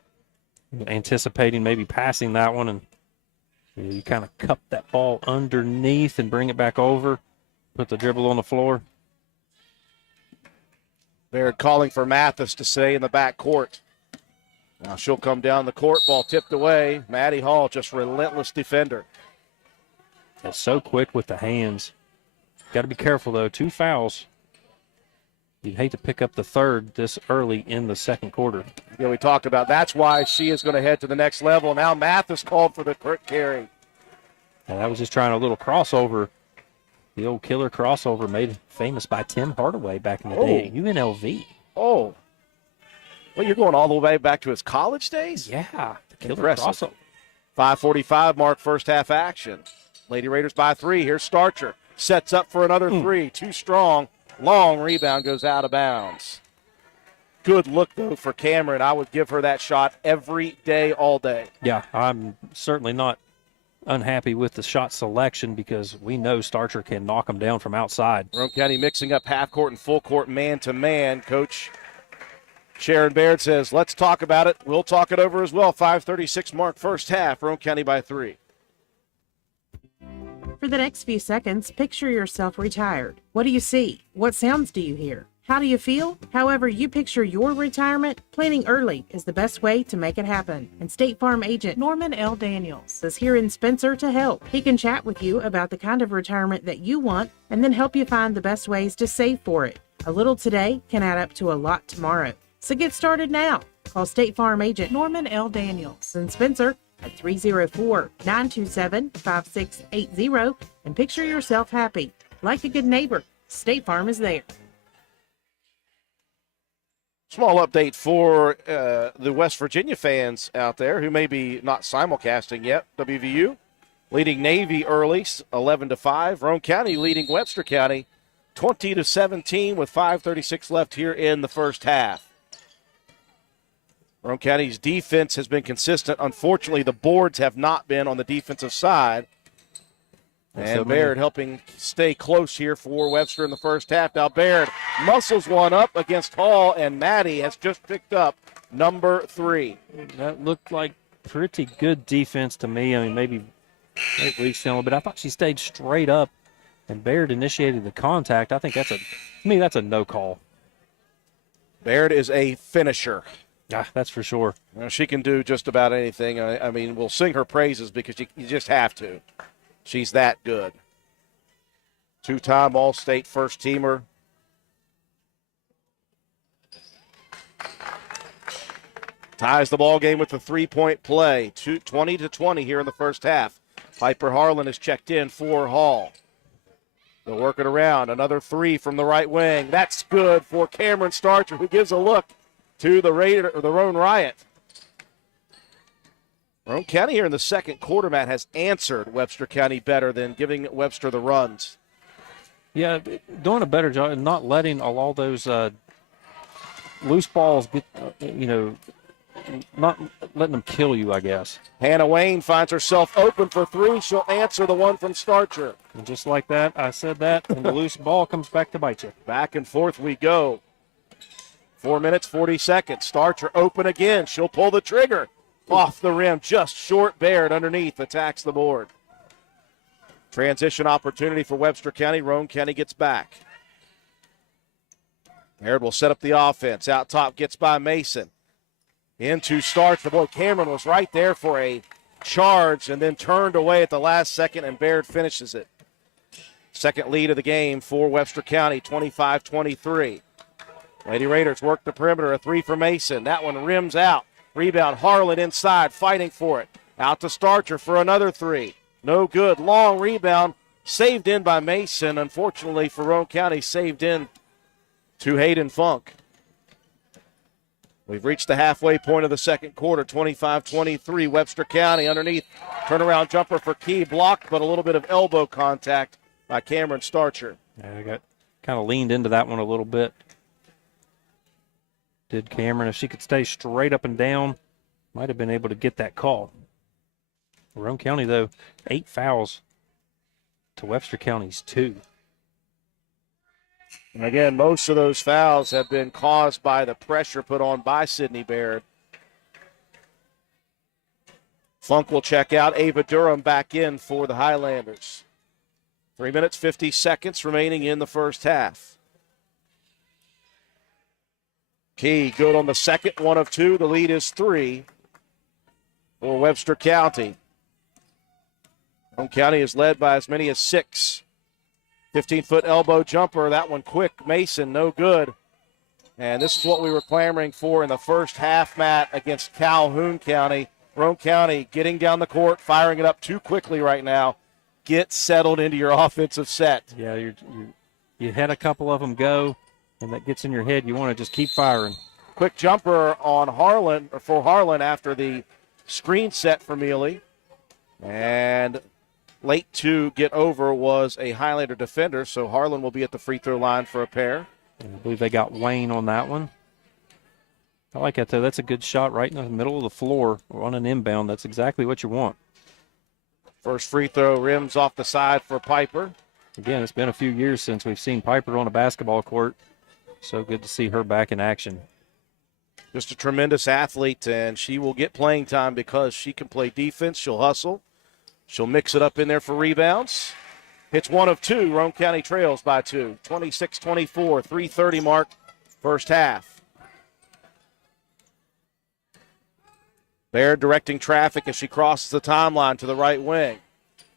anticipating maybe passing that one, and you kind of cup that ball underneath and bring it back over, put the dribble on the floor. Baird calling for Mathis to stay in the back court. Now she'll come down the court, ball tipped away. Maddie Hall, just relentless defender. It's so quick with the hands. Got to be careful, though. 2 fouls. You'd hate to pick up the third this early in the second quarter. Yeah, we talked about that's why she is going to head to the next level. Now Mathis called for the quick carry. And that was just trying a little crossover. The old killer crossover made famous by Tim Hardaway back in the day at UNLV. Oh. Well, you're going all the way back to his college days? Yeah. The killer Impressive. crossover. 5:45 mark, first half action. Lady Raiders by 3. Here's Starcher. Sets up for another 3. Too strong. Long rebound goes out of bounds. Good look, though, for Cameron. I would give her that shot every day, all day. Yeah, I'm certainly not unhappy with the shot selection because we know Starcher can knock them down from outside. Roane County mixing up half court and full court man-to-man. Coach Sharon Baird says, let's talk about it. We'll talk it over as well. 5:36 mark, first half. Roane County by 3. For the next few seconds, picture yourself retired. What do you see? What sounds do you hear? How do you feel? However you picture your retirement, planning early is the best way to make it happen. And State Farm agent Norman L. Daniels is here in Spencer to help. He can chat with you about the kind of retirement that you want and then help you find the best ways to save for it. A little today can add up to a lot tomorrow. So get started now. Call State Farm agent Norman L. Daniels in Spencer at 304-927-5680 and picture yourself happy. Like a good neighbor, State Farm is there. Small update for the West Virginia fans out there who may be not simulcasting yet. WVU leading Navy early, 11-5. Roane County leading Webster County 20-17 with 5:36 left here in the first half. Roane County's defense has been consistent. Unfortunately, the boards have not been on the defensive side. And Baird helping stay close here for Webster in the first half. Now Baird muscles one up against Hall, and Maddie has just picked up number 3. That looked like pretty good defense to me. I mean, maybe weak feeling, but I thought she stayed straight up, and Baird initiated the contact. I think that's a no call. Baird is a finisher. Yeah, that's for sure. She can do just about anything. I mean, we'll sing her praises because you just have to. She's that good. Two-time All-State first-teamer. Ties the ball game with a three-point play. 20-20 here in the first half. Piper Harlan is checked in for Hall. They'll work it around. Another three from the right wing. That's good for Cameron Starcher, who gives a look to the Roane Riot. Roane County here in the second quarter, Matt, has answered Webster County better than giving Webster the runs. Yeah, doing a better job and not letting all those loose balls get, not letting them kill you, I guess. Hannah Wayne finds herself open for three. She'll answer the one from Starcher. And just like that, I said that, and the loose ball comes back to bite you. Back and forth we go. 4 minutes, 40 seconds. Starcher open again. She'll pull the trigger. Off the rim, just short. Baird underneath, attacks the board. Transition opportunity for Webster County. Roane County gets back. Baird will set up the offense. Out top, gets by Mason. Into Starcher. Boy, Cameron was right there for a charge and then turned away at the last second, and Baird finishes it. Second lead of the game for Webster County, 25-23. Lady Raiders work the perimeter. A three for Mason. That one rims out. Rebound, Harlan inside, fighting for it. Out to Starcher for another three. No good. Long rebound, saved in by Mason. Unfortunately for Roane County, saved in to Hayden Funk. We've reached the halfway point of the second quarter, 25-23. Webster County underneath. Turnaround jumper for Key, blocked, but a little bit of elbow contact by Cameron Starcher. Yeah, I got kind of leaned into that one a little bit. Did Cameron. If she could stay straight up and down, might have been able to get that call. Roane County, though, 8 fouls to Webster County's 2. And again, most of those fouls have been caused by the pressure put on by Sydney Baird. Funk will check out. Ava Durham back in for the Highlanders. 3 minutes, 50 seconds remaining in the first half. Key good on the second, 1 of 2. The lead is 3 for Webster County. Roane County is led by as many as 6. 15-foot elbow jumper. That one quick. Mason, no good. And this is what we were clamoring for in the first half, Matt, against Calhoun County. Roane County getting down the court, firing it up too quickly right now. Get settled into your offensive set. Yeah, you had a couple of them go, and that gets in your head. You want to just keep firing. Quick jumper on Harlan, or for Harlan after the screen set for Mealy. And late to get over was a Highlander defender, so Harlan will be at the free throw line for a pair. And I believe they got Wayne on that one. I like that, though. That's a good shot right in the middle of the floor on an inbound. That's exactly what you want. First free throw rims off the side for Piper. Again, it's been a few years since we've seen Piper on a basketball court. So good to see her back in action. Just a tremendous athlete, and she will get playing time because she can play defense. She'll hustle. She'll mix it up in there for rebounds. Hits 1 of 2. Roane County trails by 2. 26-24, 3:30 mark, first half. Baird directing traffic as she crosses the timeline to the right wing.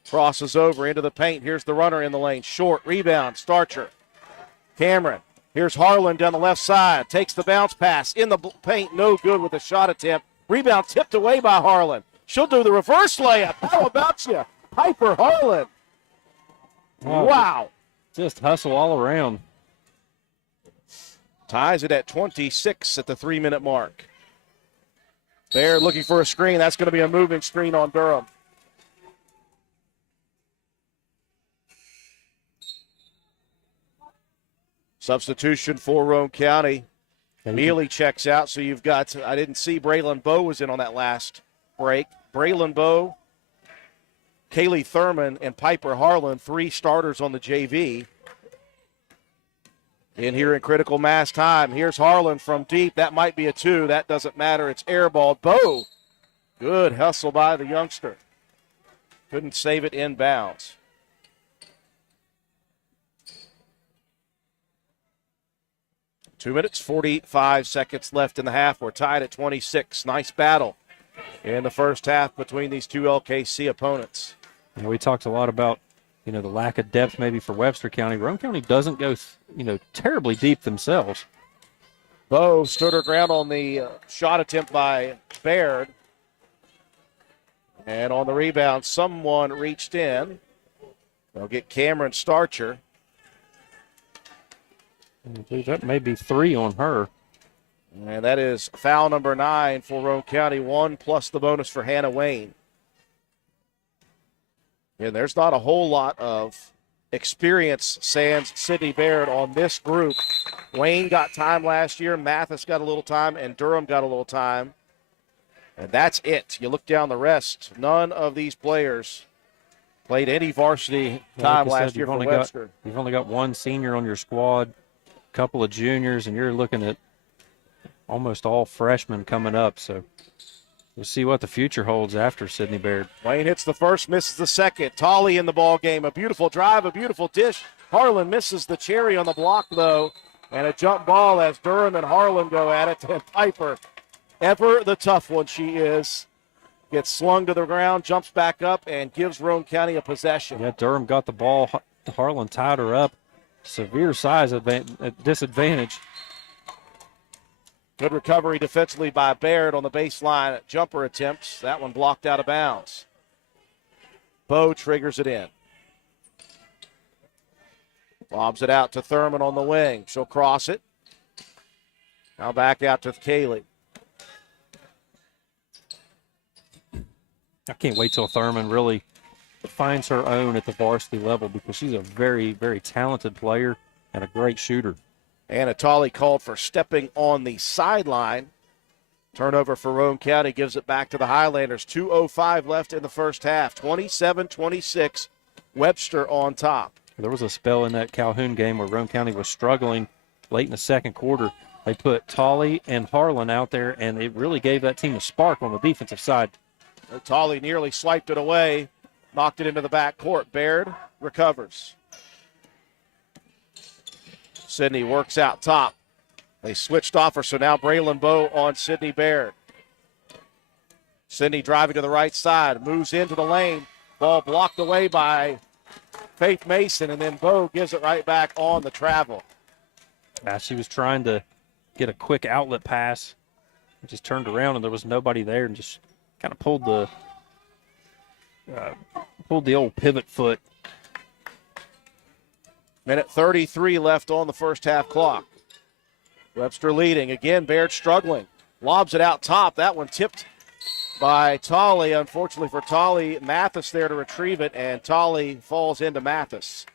Crosses over into the paint. Here's the runner in the lane. Short rebound. Starcher. Cameron. Here's Harlan down the left side. Takes the bounce pass in the paint. No good with a shot attempt. Rebound tipped away by Harlan. She'll do the reverse layup. How about you? Piper Harlan. Wow. Just hustle all around. Ties it at 26 at the 3-minute mark. Baird looking for a screen. That's going to be a moving screen on Durham. Substitution for Roane County. Mealy checks out, so you've got, I didn't see Braylon Bowe was in on that last break. Braylon Bowe, Kaylee Thurman, and Piper Harlan, 3 starters on the JV. In here in critical mass time. Here's Harlan from deep. That might be a 2. That doesn't matter. It's airballed. Bowe. Good hustle by the youngster. Couldn't save it inbounds. 2 minutes, 45 seconds left in the half. We're tied at 26. Nice battle in the first half between these two LKC opponents. And we talked a lot about, the lack of depth maybe for Webster County. Roane County doesn't go, terribly deep themselves. Bowe stood her ground on the shot attempt by Baird. And on the rebound, someone reached in. They'll get Cameron Starcher. I believe that may be 3 on her. And that is foul number 9 for Roane County, 1 plus the bonus for Hannah Wayne. And there's not a whole lot of experience, sans Sydney Baird, on this group. Wayne got time last year, Mathis got a little time, and Durham got a little time. And that's it. You look down the rest, none of these players played any varsity time last year for Webster. You've only got 1 senior on your squad, a couple of juniors, and you're looking at almost all freshmen coming up. So we'll see what the future holds after Sydney Baird. Wayne hits the first, misses the second. Tolley in the ball game. A beautiful drive, a beautiful dish. Harlan misses the cherry on the block, though, and a jump ball as Durham and Harlan go at it. And Piper, ever the tough one she is, gets slung to the ground, jumps back up, and gives Roane County a possession. Yeah, Durham got the ball. Harlan tied her up. Severe size disadvantage. Good recovery defensively by Baird on the baseline. Jumper attempts. That one blocked out of bounds. Bowe triggers it in. Lobs it out to Thurman on the wing. She'll cross it. Now back out to Kaylee. I can't wait till Thurman really finds her own at the varsity level, because she's a very, very talented player and a great shooter. Anna Tolley called for stepping on the sideline. Turnover for Roane County gives it back to the Highlanders. 2:05 left in the first half. 27-26, Webster on top. There was a spell in that Calhoun game where Roane County was struggling late in the second quarter. They put Tolley and Harlan out there, and it really gave that team a spark on the defensive side. Tolley nearly swiped it away, knocked it into the back court. Baird recovers. Sydney works out top. They switched off her, so now Braylon Bowe on Sydney Baird. Sydney driving to the right side, moves into the lane. Ball blocked away by Faith Mason, and then Bowe gives it right back on the travel. She was trying to get a quick outlet pass. Just turned around, and there was nobody there, and just kind of pulled the old pivot foot. Minute 33 left on the first half clock. Webster leading. Again, Baird struggling. Lobs it out top. That one tipped by Tolley. Unfortunately for Tolley, Mathis there to retrieve it, and Tolley falls into Mathis.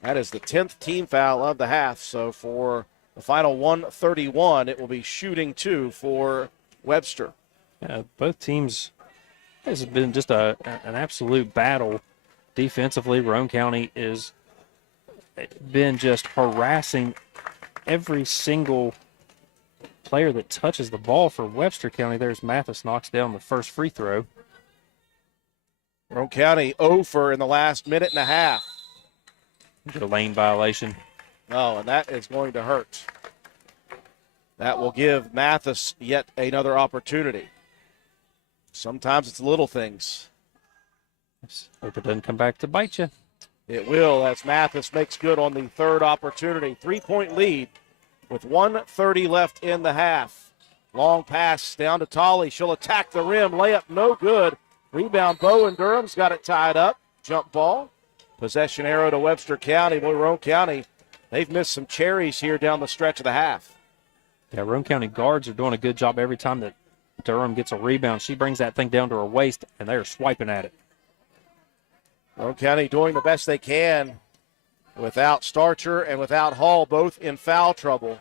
That is the 10th team foul of the half. So for the final 1:31, it will be shooting 2 for Webster. Both teams, has been just an absolute battle defensively. Roane County has been just harassing every single player that touches the ball for Webster County. There's Mathis, knocks down the first free throw. Roane County over in the last minute and a half. The lane violation. Oh, and that is going to hurt. That will give Mathis yet another opportunity. Sometimes it's little things. Hope it doesn't come back to bite you. It will, as Mathis makes good on the third opportunity. 3-point lead with 1:30 left in the half. Long pass down to Tolley. She'll attack the rim. Layup no good. Rebound, Bowe, and Durham's got it tied up. Jump ball. Possession arrow to Webster County. Boy, Roane County, they've missed some cherries here down the stretch of the half. Yeah, Roane County guards are doing a good job every time that Durham gets a rebound. She brings that thing down to her waist, and they're swiping at it. Roane County doing the best they can without Starcher and without Hall, both in foul trouble.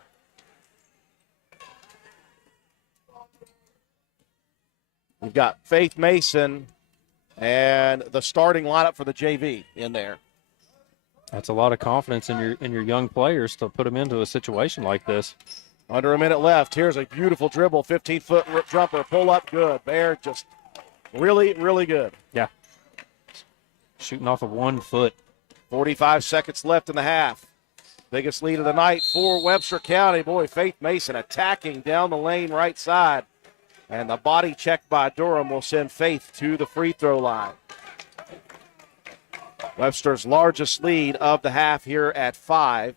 We've got Faith Mason and the starting lineup for the JV in there. That's a lot of confidence in your young players to put them into a situation like this. Under a minute left. Here's a beautiful dribble, 15-foot jumper, pull up good. Baird just really, really good. Yeah. Shooting off of 1 foot. 45 seconds left in the half. Biggest lead of the night for Webster County. Boy, Faith Mason attacking down the lane right side. And the body check by Durham will send Faith to the free throw line. Webster's largest lead of the half here at 5.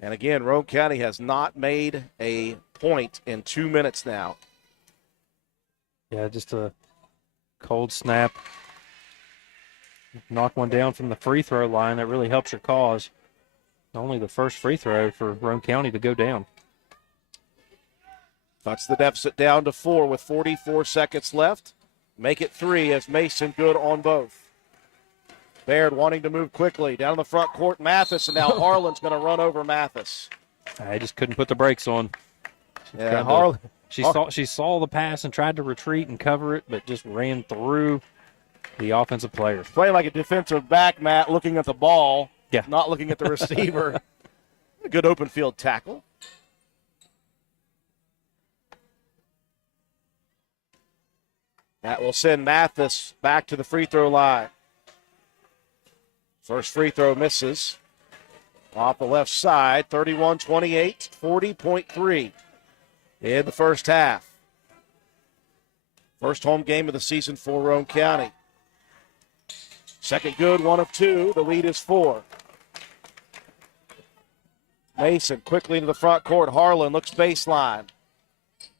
And again, Roane County has not made a point in 2 minutes now. Yeah, just a cold snap. Knock one down from the free throw line. That really helps your cause. Only the first free throw for Roane County to go down. Cuts the deficit down to 4 with 44 seconds left. Make it 3 as Mason good on both. Baird wanting to move quickly. Down in the front court, Mathis, and now Harlan's going to run over Mathis. I just couldn't put the brakes on. Yeah, Harlan. She saw the pass and tried to retreat and cover it, but just ran through the offensive players. Playing like a defensive back, Matt, looking at the ball. Yeah. Not looking at the receiver. A good open field tackle. That will send Mathis back to the free throw line. First free throw misses. Off the left side, 31-28, 40.3 in the first half. First home game of the season for Roane County. Second good, 1 of 2. The lead is 4. Mason quickly into the front court. Harlan looks baseline.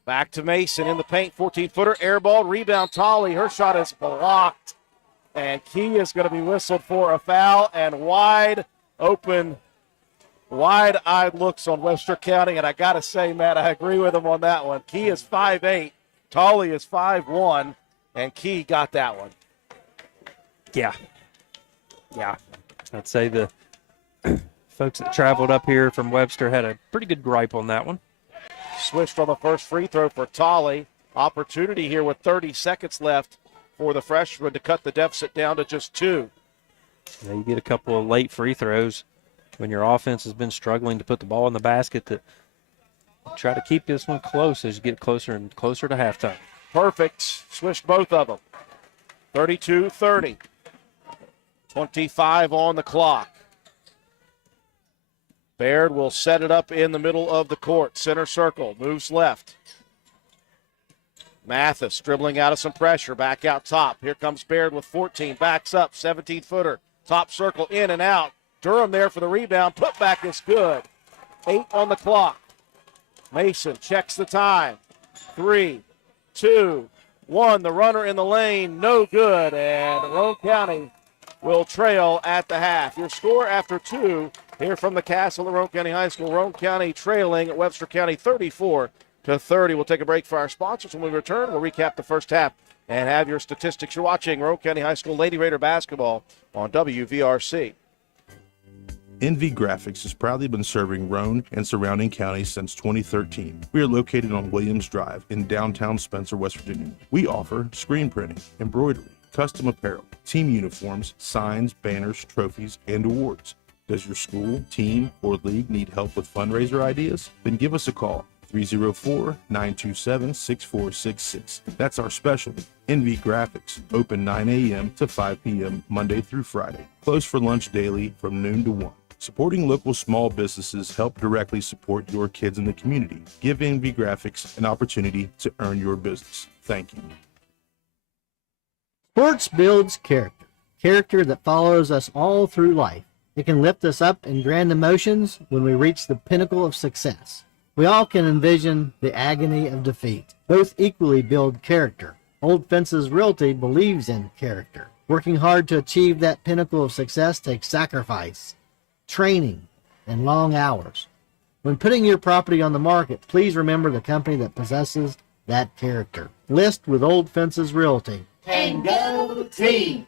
Back to Mason in the paint. 14-footer, air ball, rebound. Tolley, her shot is blocked. And Key is going to be whistled for a foul. And wide open, wide-eyed looks on Webster County. And I got to say, Matt, I agree with him on that one. Key is 5'8". Tolley is 5'1". And Key got that one. Yeah. I'd say the folks that traveled up here from Webster had a pretty good gripe on that one. Switched on the first free throw for Tolley. Opportunity here with 30 seconds left for the freshman to cut the deficit down to just 2. Yeah, you get a couple of late free throws when your offense has been struggling to put the ball in the basket, to try to keep this one close as you get closer and closer to halftime. Perfect. Switched both of them. 32-30. 25 on the clock. Baird will set it up in the middle of the court. Center circle. Moves left. Mathis dribbling out of some pressure. Back out top. Here comes Baird with 14. Backs up. 17-footer. Top circle. In and out. Durham there for the rebound. Putback is good. 8 on the clock. Mason checks the time. 3, 2, 1. The runner in the lane. No good. And Roane County will trail at the half. Your score after 2 here from the Castle at Roane County High School. Roane County trailing at Webster County 34-30. We'll take a break for our sponsors. When we return, we'll recap the first half and have your statistics. You're watching Roane County High School Lady Raider basketball on WVRC. NV Graphics has proudly been serving Roane and surrounding counties since 2013. We are located on Williams Drive in downtown Spencer, West Virginia. We offer screen printing, embroidery, custom apparel, team uniforms, signs, banners, trophies, and awards. Does your school, team, or league need help with fundraiser ideas? Then give us a call, 304-927-6466. That's our specialty, NV Graphics, open 9 a.m. to 5 p.m. Monday through Friday. Closed for lunch daily from noon to 1. Supporting local small businesses help directly support your kids in the community. Give NV Graphics an opportunity to earn your business. Thank you. Sports builds character, character that follows us all through life. It can lift us up in grand emotions when we reach the pinnacle of success. We all can envision the agony of defeat. Both equally build character. Old Fences Realty believes in character. Working hard to achieve that pinnacle of success takes sacrifice, training, and long hours. When putting your property on the market, please remember the company that possesses that character. List with Old Fences Realty. And go team!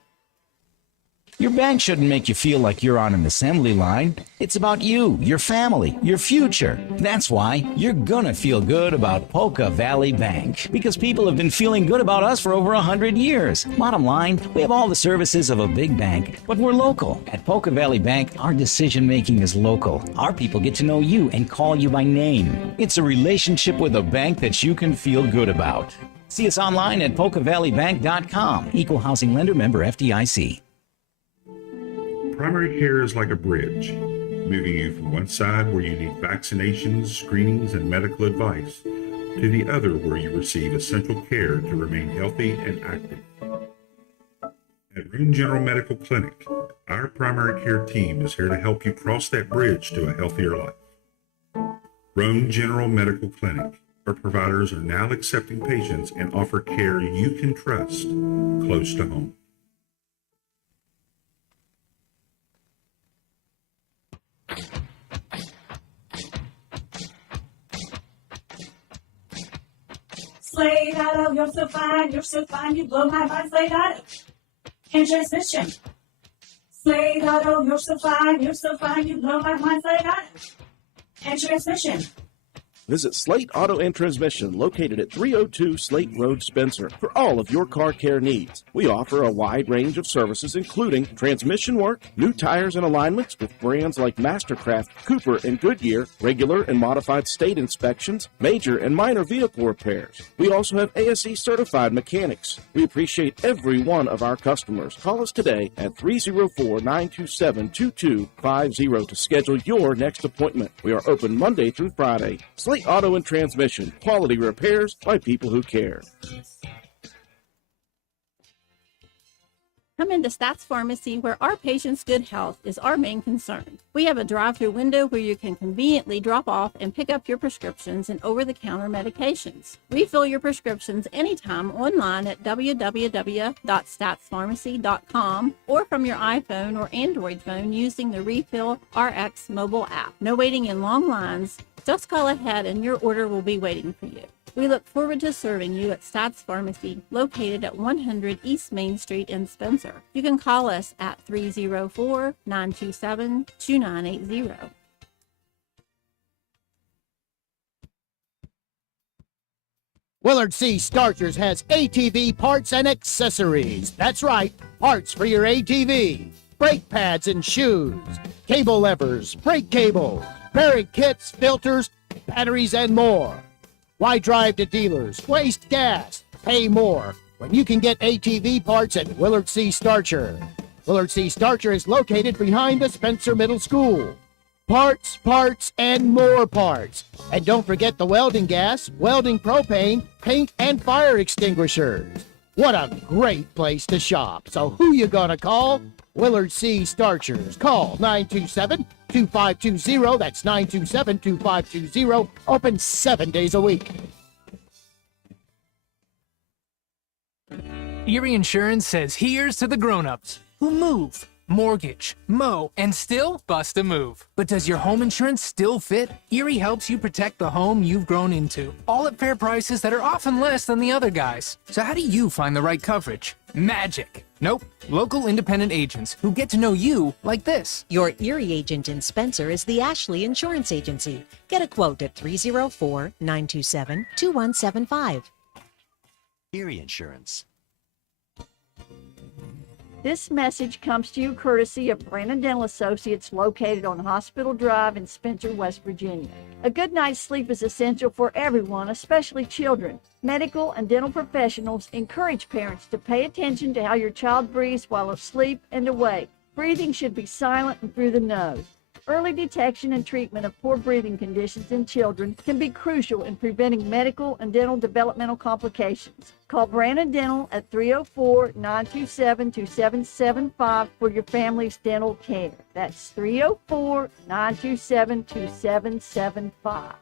Your bank shouldn't make you feel like you're on an assembly line. It's about you, your family, your future. That's why you're gonna feel good about Polka Valley Bank, because people have been feeling good about us for over 100 years. Bottom line, we have all the services of a big bank, but we're local. At Polka Valley Bank, our decision making is local. Our people get to know you and call you by name. It's a relationship with a bank that you can feel good about. See us online at polkavalleybank.com. Equal housing lender, member FDIC. Primary care is like a bridge. moving you from one side where you need vaccinations, screenings, and medical advice to the other where you receive essential care to remain healthy and active. At Roane General Medical Clinic, our primary care team is here to help you cross that bridge to a healthier life. Roane General Medical Clinic. Our providers are now accepting patients and offer care you can trust close to home. Slade Auto, you're so fine, you blow my mind, Slade Auto. And transmission. Slade Auto, you're so fine, you blow my mind, Slade Auto. And transmission. Visit Slate Auto and Transmission, located at 302 Slate Road, Spencer, for all of your car care needs. We offer a wide range of services, including transmission work, new tires and alignments with brands like Mastercraft, Cooper, and Goodyear, regular and modified state inspections, major and minor vehicle repairs. We also have ASE certified mechanics. We appreciate every one of our customers. Call us today at 304-927-2250 to schedule your next appointment. We are open Monday through Friday. Slate Auto and Transmission, quality repairs by people who care. Come into Stats Pharmacy, where our patients' good health is our main concern. We have a drive-through window where you can conveniently drop off and pick up your prescriptions and over-the-counter medications. Refill your prescriptions anytime online at www.statspharmacy.com or from your iPhone or Android phone using the Refill RX mobile app. No waiting in long lines. Just call ahead and your order will be waiting for you. We look forward to serving you at Stats Pharmacy, located at 100 East Main Street in Spencer. You can call us at 304-927-2980. Willard C. Starchers has ATV parts and accessories. That's right, parts for your ATV. Brake pads and shoes, cable levers, brake cables, bearing kits, filters, batteries, and more. Why drive to dealers, waste gas, pay more when you can get ATV parts at Willard C. Starcher? Willard C. Starcher is located behind the Spencer Middle School. Parts, parts, and more parts. And don't forget the welding gas, welding propane, paint, and fire extinguishers. What a great place to shop. So who you gonna call? Willard C. Starchers. Call 927-2520. That's 927-2520. Open 7 days a week. Erie Insurance says here's to the grown-ups who move, mortgage, mow, and still bust a move. But does your home insurance still fit? Erie helps you protect the home you've grown into, all at fair prices that are often less than the other guys. So how do you find the right coverage? Magic. Nope. Local independent agents who get to know you like this. Your Erie agent in Spencer is the Ashley Insurance Agency. Get a quote at 304-927-2175. Erie Insurance. This message comes to you courtesy of Brandon Dental Associates, located on Hospital Drive in Spencer, West Virginia. A good night's sleep is essential for everyone, especially children. Medical and dental professionals encourage parents to pay attention to how your child breathes while asleep and awake. Breathing should be silent and through the nose. Early detection and treatment of poor breathing conditions in children can be crucial in preventing medical and dental developmental complications. Call Brandon Dental at 304-927-2775 for your family's dental care. That's 304-927-2775.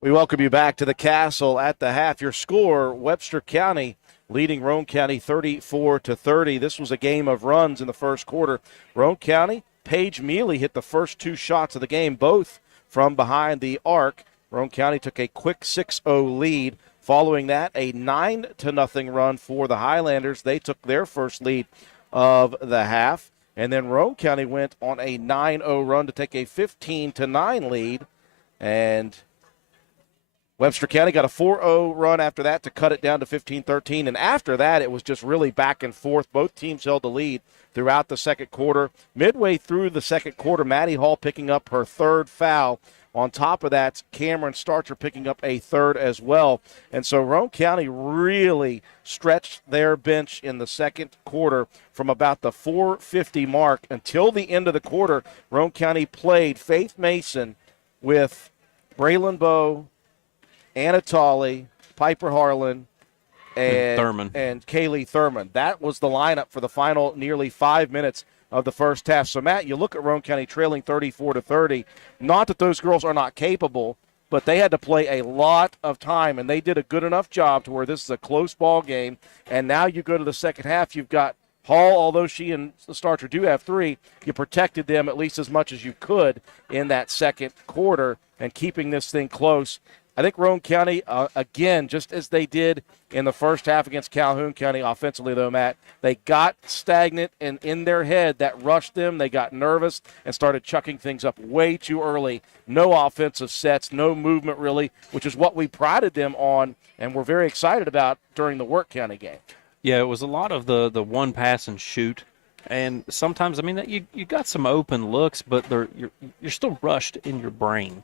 We welcome you back to the Castle at the half. Your score, Webster County leading Roane County 34-30. This was a game of runs in the first quarter. Roane County, Paige Mealy hit the first two shots of the game, both from behind the arc. Roane County took a quick 6-0 lead. Following that, a 9-0 run for the Highlanders. They took their first lead of the half. And then Roane County went on a 9-0 run to take a 15-9 lead. And Webster County got a 4-0 run after that to cut it down to 15-13. And after that, it was just really back and forth. Both teams held the lead throughout the second quarter. Midway through the second quarter, Maddie Hall picking up her third foul On top of that, Cameron Starcher picking up a third as well. And so Roane County really stretched their bench in the second quarter from about the 4:50 mark until the end of the quarter. Roane County played Faith Mason with Braylon Bowe, Anna Tolley, Piper Harlan, and Thurman. And Kaylee Thurman. That was the lineup for the final nearly 5 minutes of the first half. So, Matt, you look at Roane County trailing 34-30. Not that those girls are not capable, but they had to play a lot of time, and they did a good enough job to where this is a close ball game. And now you go to the second half, you've got Hall, although she and Starcher do have three, you protected them at least as much as you could in that second quarter and keeping this thing close. I think Roane County, again, just as they did in the first half against Calhoun County offensively, though, Matt, they got stagnant and in their head that rushed them. They got nervous and started chucking things up way too early. No offensive sets, no movement really, which is what we prided them on and were very excited about during the Work County game. Yeah, it was a lot of the one pass and shoot. And sometimes, I mean, you got some open looks, but you're still rushed in your brain.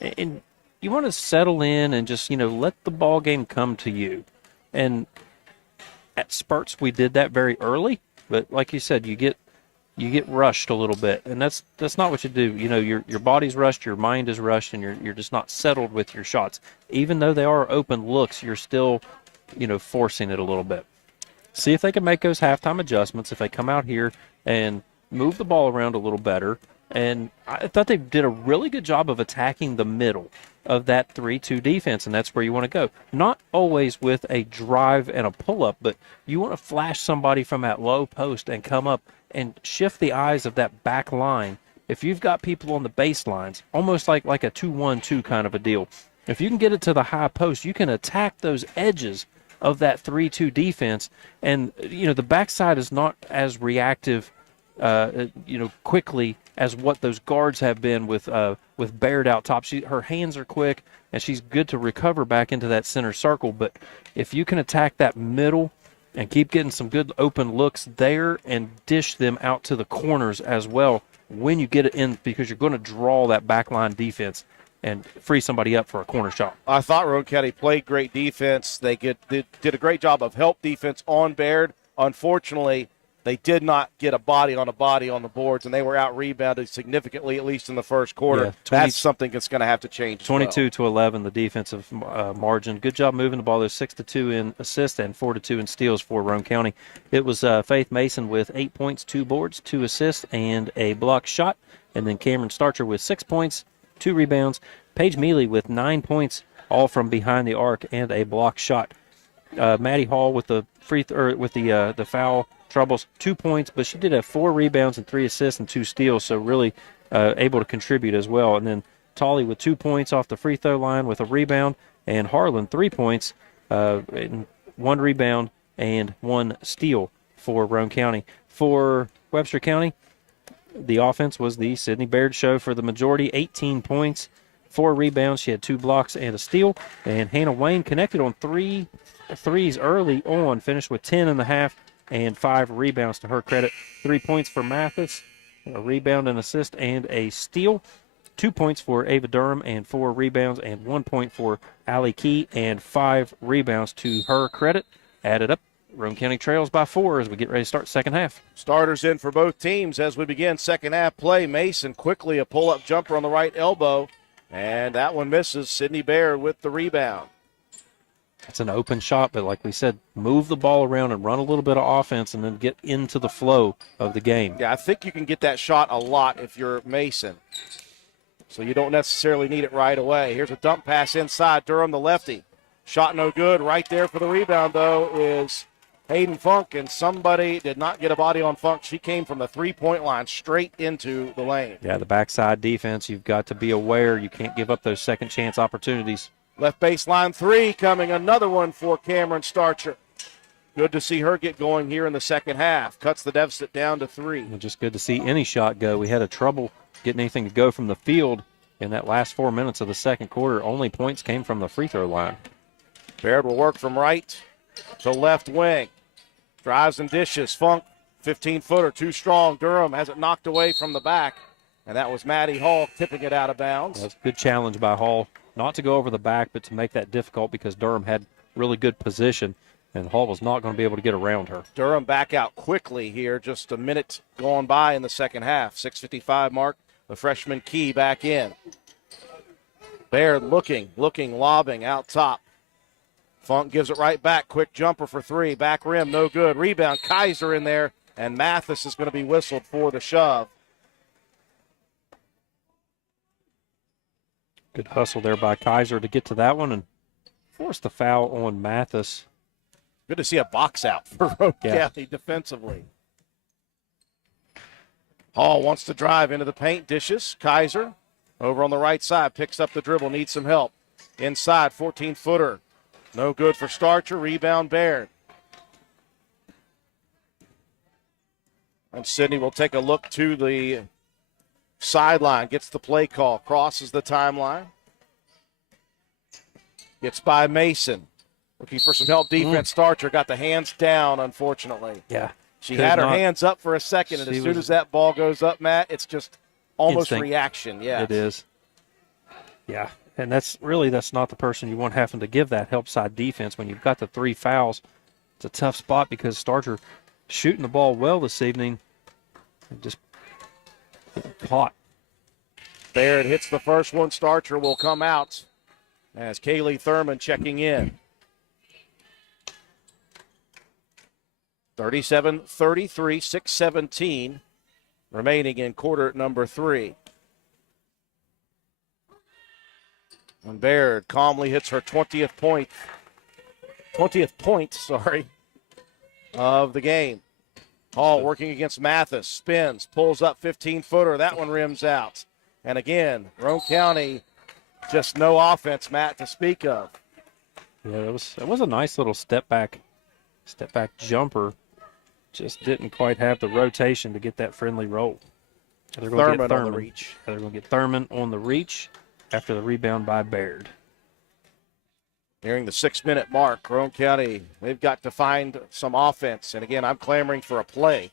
And you want to settle in and just, let the ball game come to you. And at spurts, we did that very early. But like you said, you get rushed a little bit, and that's not what you do. Your body's rushed, your mind is rushed, and you're just not settled with your shots. Even though they are open looks, you're still, forcing it a little bit. See if they can make those halftime adjustments. If they come out here and move the ball around a little better. And I thought they did a really good job of attacking the middle of that 3-2 defense, and that's where you want to go. Not always with a drive and a pull-up, but you want to flash somebody from that low post and come up and shift the eyes of that back line. If you've got people on the baselines, almost like a 2-1-2 kind of a deal, if you can get it to the high post, you can attack those edges of that 3-2 defense. And, the backside is not as reactive, quickly as what those guards have been with Baird out top. Her hands are quick, and she's good to recover back into that center circle. But if you can attack that middle and keep getting some good open looks there and dish them out to the corners as well when you get it in, because you're going to draw that backline defense and free somebody up for a corner shot. I thought Roane County played great defense. They did a great job of help defense on Baird. Unfortunately, they did not get a body on the boards, and they were out-rebounded significantly, at least in the first quarter. Yeah, that's something that's going to have to change. 22-11, the defensive margin. Good job moving the ball. There's 6-2 in assists and 4-2 in steals for Roane County. It was Faith Mason with 8 points, 2 boards, 2 assists, and a block shot. And then Cameron Starcher with 6 points, 2 rebounds. Paige Mealy with 9 points, all from behind the arc, and a block shot. Maddie Hall with the the foul troubles, 2 points, but she did have 4 rebounds and 3 assists and 2 steals, so really able to contribute as well. And then Tolley with 2 points off the free throw line with a rebound, and Harlan 3 points, 1 rebound, and 1 steal for Roane County. For Webster County, the offense was the Sydney Baird show for the majority, 18 points, 4 rebounds. She had 2 blocks and a steal. And Hannah Wayne connected on 3 threes early on, finished with 10 in the half and 5 rebounds to her credit. 3 points for Mathis, a rebound, an assist, and a steal. 2 points for Ava Durham and 4 rebounds, and 1 point for Allie Key and 5 rebounds to her credit. Added up, Roane County trails by 4 as we get ready to start second half. Starters in for both teams as we begin second half play. Mason quickly a pull-up jumper on the right elbow, and that one misses. Sydney Baird with the rebound. It's an open shot, but like we said, move the ball around and run a little bit of offense and then get into the flow of the game. Yeah, I think you can get that shot a lot if you're Mason. So you don't necessarily need it right away. Here's a dump pass inside. Durham, the lefty. Shot no good. Right there for the rebound, though, is Hayden Funk, and somebody did not get a body on Funk. She came from the three-point line straight into the lane. Yeah, the backside defense, you've got to be aware. You can't give up those second chance opportunities. Left baseline 3 coming. Another one for Cameron Starcher. Good to see her get going here in the second half. Cuts the deficit down to 3. Just good to see any shot go. We had a trouble getting anything to go from the field in that last 4 minutes of the second quarter. Only points came from the free throw line. Baird will work from right to left wing. Drives and dishes. Funk, 15-footer, too strong. Durham has it knocked away from the back. And that was Maddie Hall tipping it out of bounds. That's a good challenge by Hall. Not to go over the back, but to make that difficult because Durham had really good position, and Hall was not going to be able to get around her. Durham back out quickly here. Just a minute gone by in the second half. 6:55 mark. The freshman Key back in. Baird looking, lobbing out top. Funk gives it right back. Quick jumper for three. Back rim, no good. Rebound, Kaiser in there, and Mathis is going to be whistled for the shove. Good hustle there by Kaiser to get to that one and force the foul on Mathis. Good to see a box out for Roane County defensively. Hall wants to drive into the paint, dishes. Kaiser over on the right side, picks up the dribble, needs some help. Inside, 14-footer. No good for Starcher. Rebound, Baird. And Sydney will take a look to the sideline, gets the play call, crosses the timeline. Gets by Mason. Looking for some help defense. Starcher got the hands down, unfortunately. Yeah. She had her hands up for a second, and as soon as that ball goes up, Matt, it's just almost instinct. Reaction. Yeah, it is. Yeah, and that's not the person you want having to give that help side defense when you've got the 3 fouls. It's a tough spot because Starcher shooting the ball well this evening and just caught. Baird hits the first one. Starcher will come out as Kaylee Thurman checking in. 37-33, 6:17 remaining in quarter number 3. And Baird calmly hits her 20th point of the game. Hall working against Mathis, spins, pulls up 15-footer. That one rims out. And again, Roane County, just no offense, Matt, to speak of. Yeah, that was a nice little step back jumper. Just didn't quite have the rotation to get that friendly roll. They're going to get Thurman on the reach. They're going to get Thurman on the reach after the rebound by Baird. Nearing the 6-minute mark, Roane County, they've got to find some offense. And again, I'm clamoring for a play.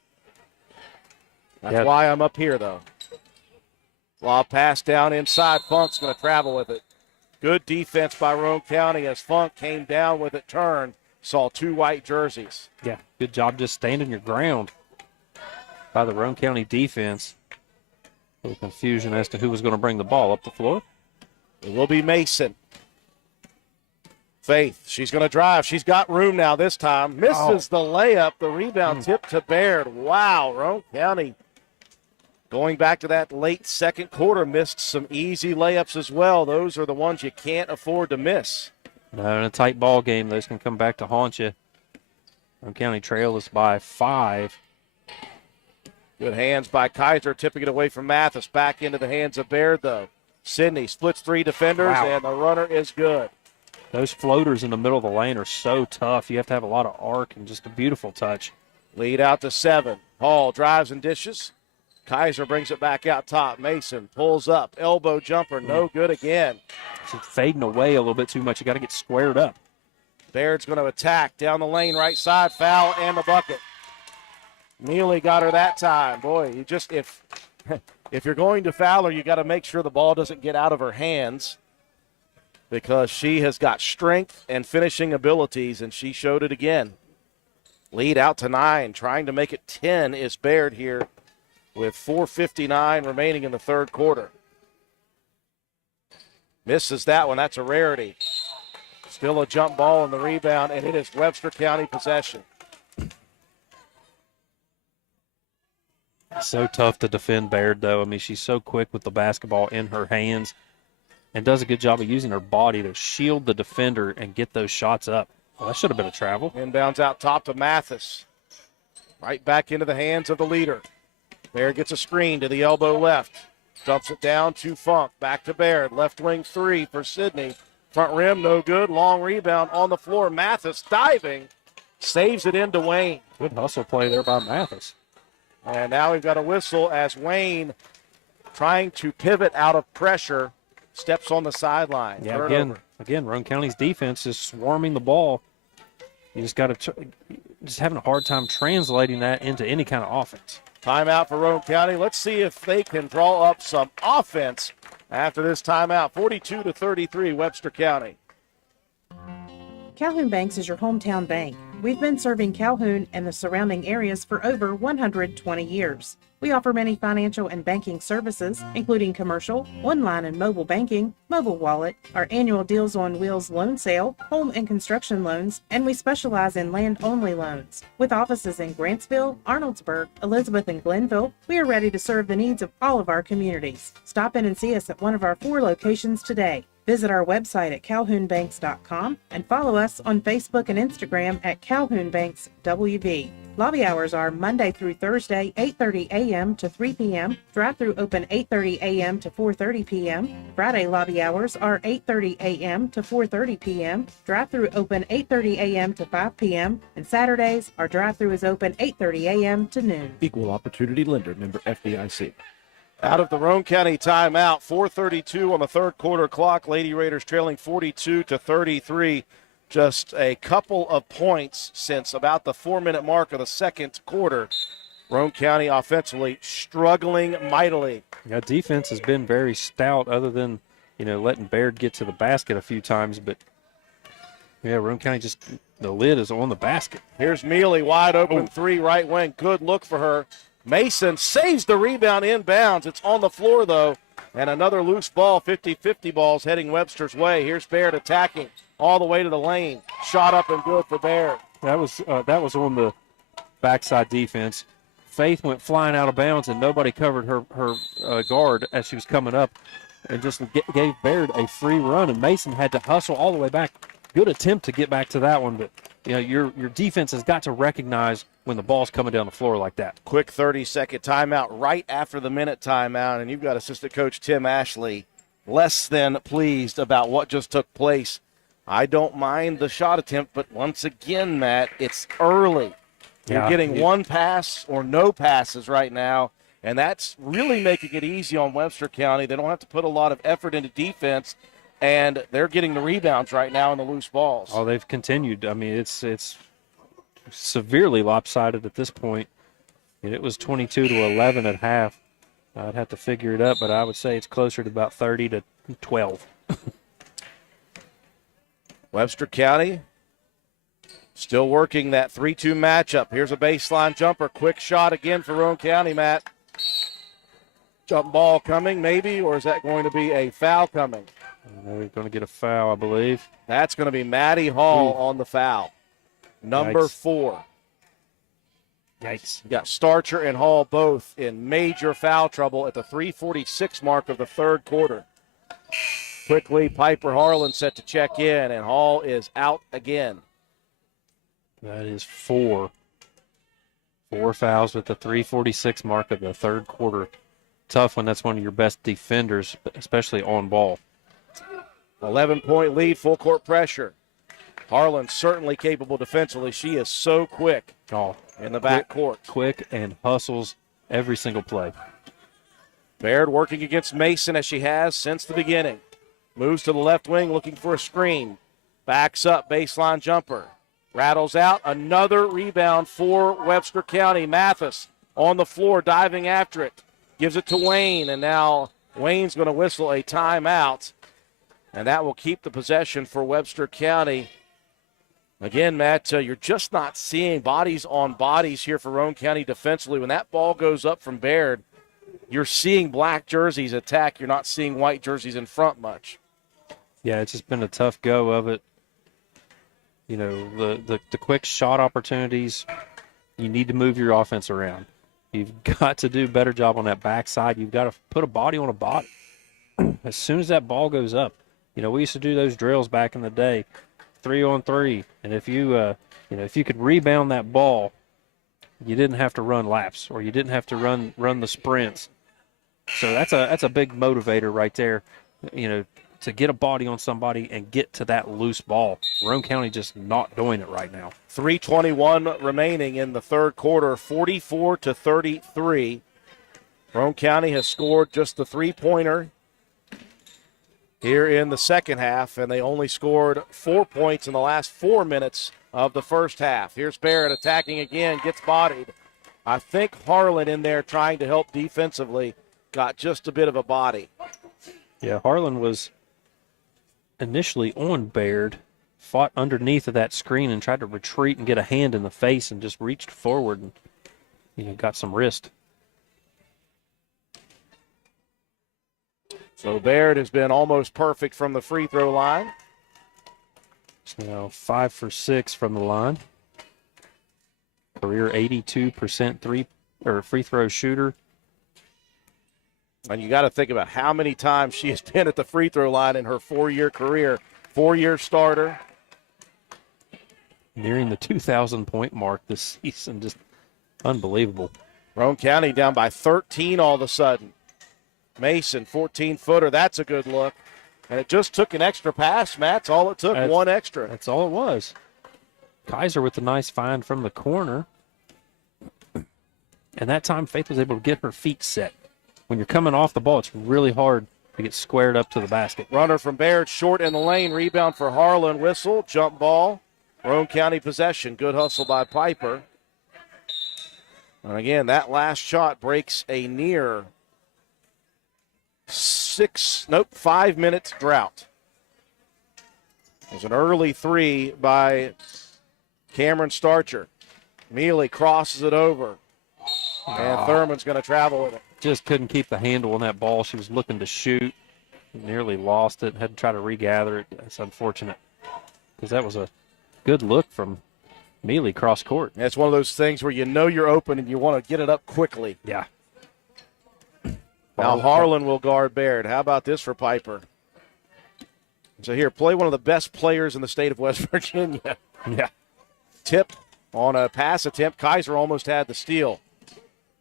That's why I'm up here, though. Lob pass down inside. Funk's going to travel with it. Good defense by Roane County as Funk came down with it, turned. Saw 2 white jerseys. Yeah, good job just standing your ground by the Roane County defense. A little confusion as to who was going to bring the ball up the floor. It will be Mason. Faith, she's going to drive. She's got room now this time. Misses the layup. The rebound tip to Baird. Wow, Roane County going back to that late second quarter, missed some easy layups as well. Those are the ones you can't afford to miss. No, in a tight ball game, those can come back to haunt you. Roane County trails by 5. Good hands by Kaiser, tipping it away from Mathis. Back into the hands of Baird, though. Sydney splits 3 defenders, and the runner is good. Those floaters in the middle of the lane are so tough. You have to have a lot of arc and just a beautiful touch. Lead out to 7. Hall drives and dishes. Kaiser brings it back out top. Mason pulls up. Elbow jumper, no good again. She's fading away a little bit too much. You got to get squared up. Baird's going to attack down the lane, right side, foul, and the bucket. Neely got her that time. Boy, you just if you're going to foul her, you got to make sure the ball doesn't get out of her hands because she has got strength and finishing abilities, and she showed it again. Lead out to 9, trying to make it 10 is Baird here with 4:59 remaining in the third quarter. Misses that one. That's a rarity. Still a jump ball on the rebound, and it is Webster County possession. So tough to defend Baird, though. I mean, she's so quick with the basketball in her hands and does a good job of using her body to shield the defender and get those shots up. Well, that should have been a travel. Inbounds out top to Mathis. Right back into the hands of the leader. Baird gets a screen to the elbow left. Dumps it down to Funk. Back to Baird. Left wing 3 for Sydney. Front rim, no good. Long rebound on the floor. Mathis diving. Saves it into Wayne. Good hustle play there by Mathis. And now we've got a whistle as Wayne, trying to pivot out of pressure, steps on the sideline. Yeah, again, Roane County's defense is swarming the ball. You just got to just having a hard time translating that into any kind of offense. Timeout for Roane County. Let's see if they can draw up some offense after this timeout. 42-33, Webster County. Calhoun Banks is your hometown bank. We've been serving Calhoun and the surrounding areas for over 120 years. We offer many financial and banking services, including commercial, online and mobile banking, mobile wallet, our annual Deals on Wheels loan sale, home and construction loans, and we specialize in land-only loans. With offices in Grantsville, Arnoldsburg, Elizabeth, and Glenville, we are ready to serve the needs of all of our communities. Stop in and see us at one of our 4 locations today. Visit our website at calhounbanks.com and follow us on Facebook and Instagram at Calhoun Banks WV. Lobby hours are Monday through Thursday, 8:30 a.m. to 3 p.m. Drive-through open 8:30 a.m. to 4:30 p.m. Friday lobby hours are 8:30 a.m. to 4:30 p.m. Drive-through open 8:30 a.m. to 5 p.m. And Saturdays, our drive-through is open 8:30 a.m. to noon. Equal opportunity lender, member FDIC. Out of the Roane County timeout, 4:32 on the third quarter clock. Lady Raiders trailing 42-33. Just a couple of points since about the 4-minute mark of the second quarter. Roane County offensively struggling mightily. Yeah, defense has been very stout other than, letting Baird get to the basket a few times. But, yeah, Roane County just, the lid is on the basket. Here's Mealy, wide open three, right wing. Good look for her. Mason saves the rebound inbounds. It's on the floor, though. And another loose ball, 50-50 balls heading Webster's way. Here's Baird attacking all the way to the lane. Shot up and good for Baird. That was on the backside defense. Faith went flying out of bounds, and nobody covered her guard as she was coming up and just gave Baird a free run. And Mason had to hustle all the way back. Good attempt to get back to that one, but your defense has got to recognize when the ball's coming down the floor like that. Quick 30-second timeout right after the minute timeout, and you've got assistant coach Tim Ashley less than pleased about what just took place. I don't mind the shot attempt, but once again, Matt, it's early. You're getting one pass or no passes right now, and that's really making it easy on Webster County. They don't have to put a lot of effort into defense, and they're getting the rebounds right now in the loose balls. Oh, they've continued. I mean, it's severely lopsided at this point. And it was 22-11 at half. I'd have to figure it up, but I would say it's closer to about 30-12. Webster County still working that 3-2 matchup. Here's a baseline jumper. Quick shot again for Roane County, Matt. Jump ball coming, maybe, or is that going to be a foul coming? They're going to get a foul, I believe. That's going to be Maddie Hall on the foul. Number 4. Yikes. You got Starcher and Hall both in major foul trouble at the 3:46 mark of the third quarter. Quickly, Piper Harlan set to check in, and Hall is out again. That is 4. 4 fouls at the 3:46 mark of the third quarter. Tough when that's one of your best defenders, especially on ball. 11-point lead, full court pressure. Harlan certainly capable defensively. She is so quick in the backcourt. Quick and hustles every single play. Baird working against Mason as she has since the beginning. Moves to the left wing looking for a screen. Backs up, baseline jumper. Rattles out, another rebound for Webster County. Mathis on the floor diving after it. Gives it to Wayne, and now Wayne's going to whistle a timeout. And that will keep the possession for Webster County. Again, Matt, you're just not seeing bodies on bodies here for Roane County defensively. When that ball goes up from Baird, you're seeing black jerseys attack. You're not seeing white jerseys in front much. Yeah, it's just been a tough go of it. The quick shot opportunities, you need to move your offense around. You've got to do a better job on that backside. You've got to put a body on a body. As soon as that ball goes up, we used to do those drills back in the day, 3-on-3, and if you could rebound that ball, you didn't have to run laps or you didn't have to run the sprints. So that's a big motivator right there, to get a body on somebody and get to that loose ball. Roane County just not doing it right now. 3:21 remaining in the third quarter, 44-33. Roane County has scored just the three-pointer here in the second half, and they only scored 4 points in the last 4 minutes of the first half. Here's Barrett attacking again, gets bodied. I think Harlan in there trying to help defensively got just a bit of a body. Yeah, Harlan was initially on Baird, fought underneath of that screen and tried to retreat and get a hand in the face and just reached forward and got some wrist. So Baird has been almost perfect from the free throw line. It's now 5 for 6 from the line. Career 82% free throw shooter. And you got to think about how many times she has been at the free throw line in her 4-year career. 4-year starter. Nearing the 2,000-point mark this season. Just unbelievable. Roane County down by 13 all of a sudden. Mason, 14-footer. That's a good look. And it just took an extra pass, Matt. That's all it took, one extra. That's all it was. Kaiser with a nice find from the corner. And that time, Faith was able to get her feet set. When you're coming off the ball, it's really hard to get squared up to the basket. Runner from Baird, short in the lane. Rebound for Harlan. Whistle, jump ball. Roane County possession. Good hustle by Piper. And again, that last shot breaks a near 5-minute drought. There's an early three by Cameron Starcher. Mealy crosses it over. And Thurman's going to travel with it. Just couldn't keep the handle on that ball. She was looking to shoot. Nearly lost it. Had to try to regather it. That's unfortunate. Because that was a good look from Mealy cross court. It's one of those things where you know you're open and you want to get it up quickly. Yeah. Now Harlan will guard Baird. How about this for Piper? So here, play one of the best players in the state of West Virginia. Yeah. Tip on a pass attempt. Kaiser almost had the steal.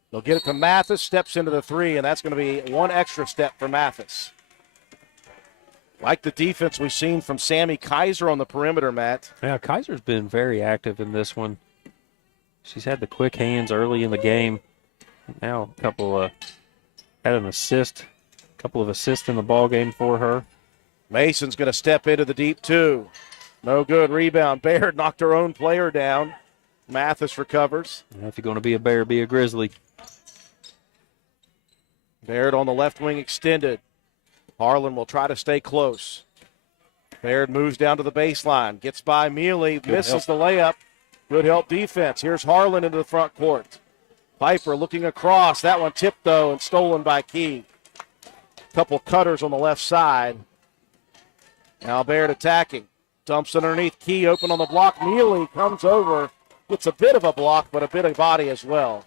They'll get it to Mathis, steps into the three, and that's going to be one extra step for Mathis. Like the defense we've seen from Sammy Kaiser on the perimeter, Matt. Yeah, Kaiser's been very active in this one. She's had the quick hands early in the game. Now a couple had an assist, a couple of assists in the ball game for her. Mason's going to step into the deep two. No good. Rebound. Baird knocked her own player down. Mathis recovers. If you're going to be a Bear, be a Grizzly. Baird on the left wing extended. Harlan will try to stay close. Baird moves down to the baseline. Gets by Mealy. Misses the layup. Good help defense. Here's Harlan into the front court. Piper looking across. That one tipped, though, and stolen by Key. Couple cutters on the left side. Now Baird attacking. Dumps underneath. Key open on the block. Mealy comes over. Gets a bit of a block, but a bit of body as well.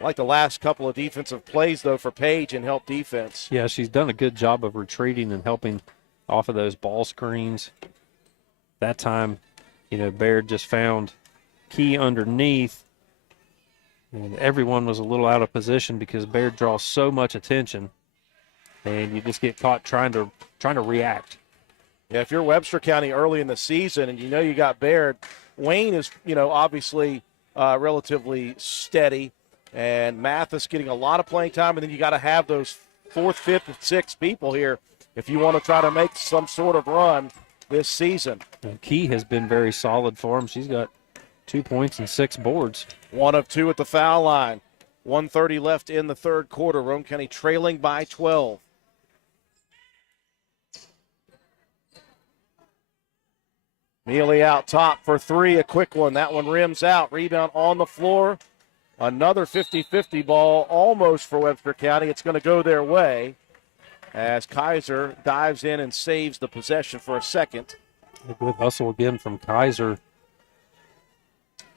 I like the last couple of defensive plays, though, for Page in help defense. Yeah, she's done a good job of retreating and helping off of those ball screens. That time, Baird just found Key underneath. And everyone was a little out of position because Baird draws so much attention. And you just get caught trying to react. Yeah, if you're Webster County early in the season and you got Baird, Wayne is, obviously relatively steady. And Mathis getting a lot of playing time, and then you got to have those 4th, 5th, and 6th people here if you want to try to make some sort of run this season. And Key has been very solid for him. She's got 2 points and 6 boards. 1 of 2 at the foul line. 1:30 left in the third quarter. Roane County trailing by 12. Mealy out top for 3, a quick one. That one rims out. Rebound on the floor. Another 50-50 ball almost for Webster County. It's going to go their way as Kaiser dives in and saves the possession for a second. A good hustle again from Kaiser.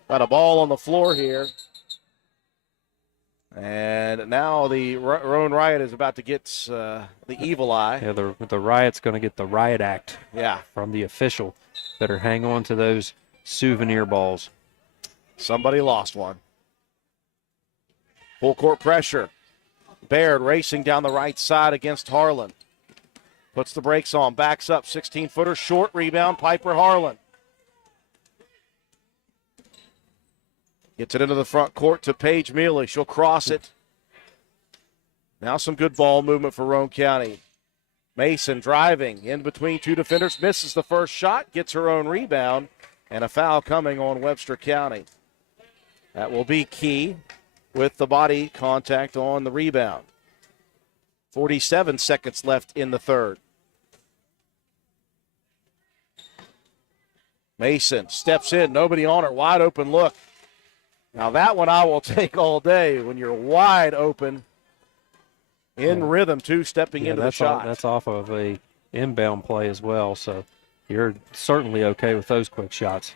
Got a ball on the floor here. And now the Roane Riot is about to get the evil eye. Yeah, the Riot's going to get the Riot Act from the official. Better hang on to those souvenir balls. Somebody lost one. Full court pressure. Baird racing down the right side against Harlan. Puts the brakes on, backs up, 16-footer, short rebound, Piper Harlan. Gets it into the front court to Paige Mealy. She'll cross it. Now some good ball movement for Roane County. Mason driving in between 2 defenders, misses the first shot, gets her own rebound, and a foul coming on Webster County. That will be Key. with the body contact on the rebound. 47 seconds left in the third. Mason steps in, nobody on her, wide open look. Now that one I will take all day when you're wide open, in rhythm too, stepping into the shot. That's off of a inbound play as well, so you're certainly okay with those quick shots.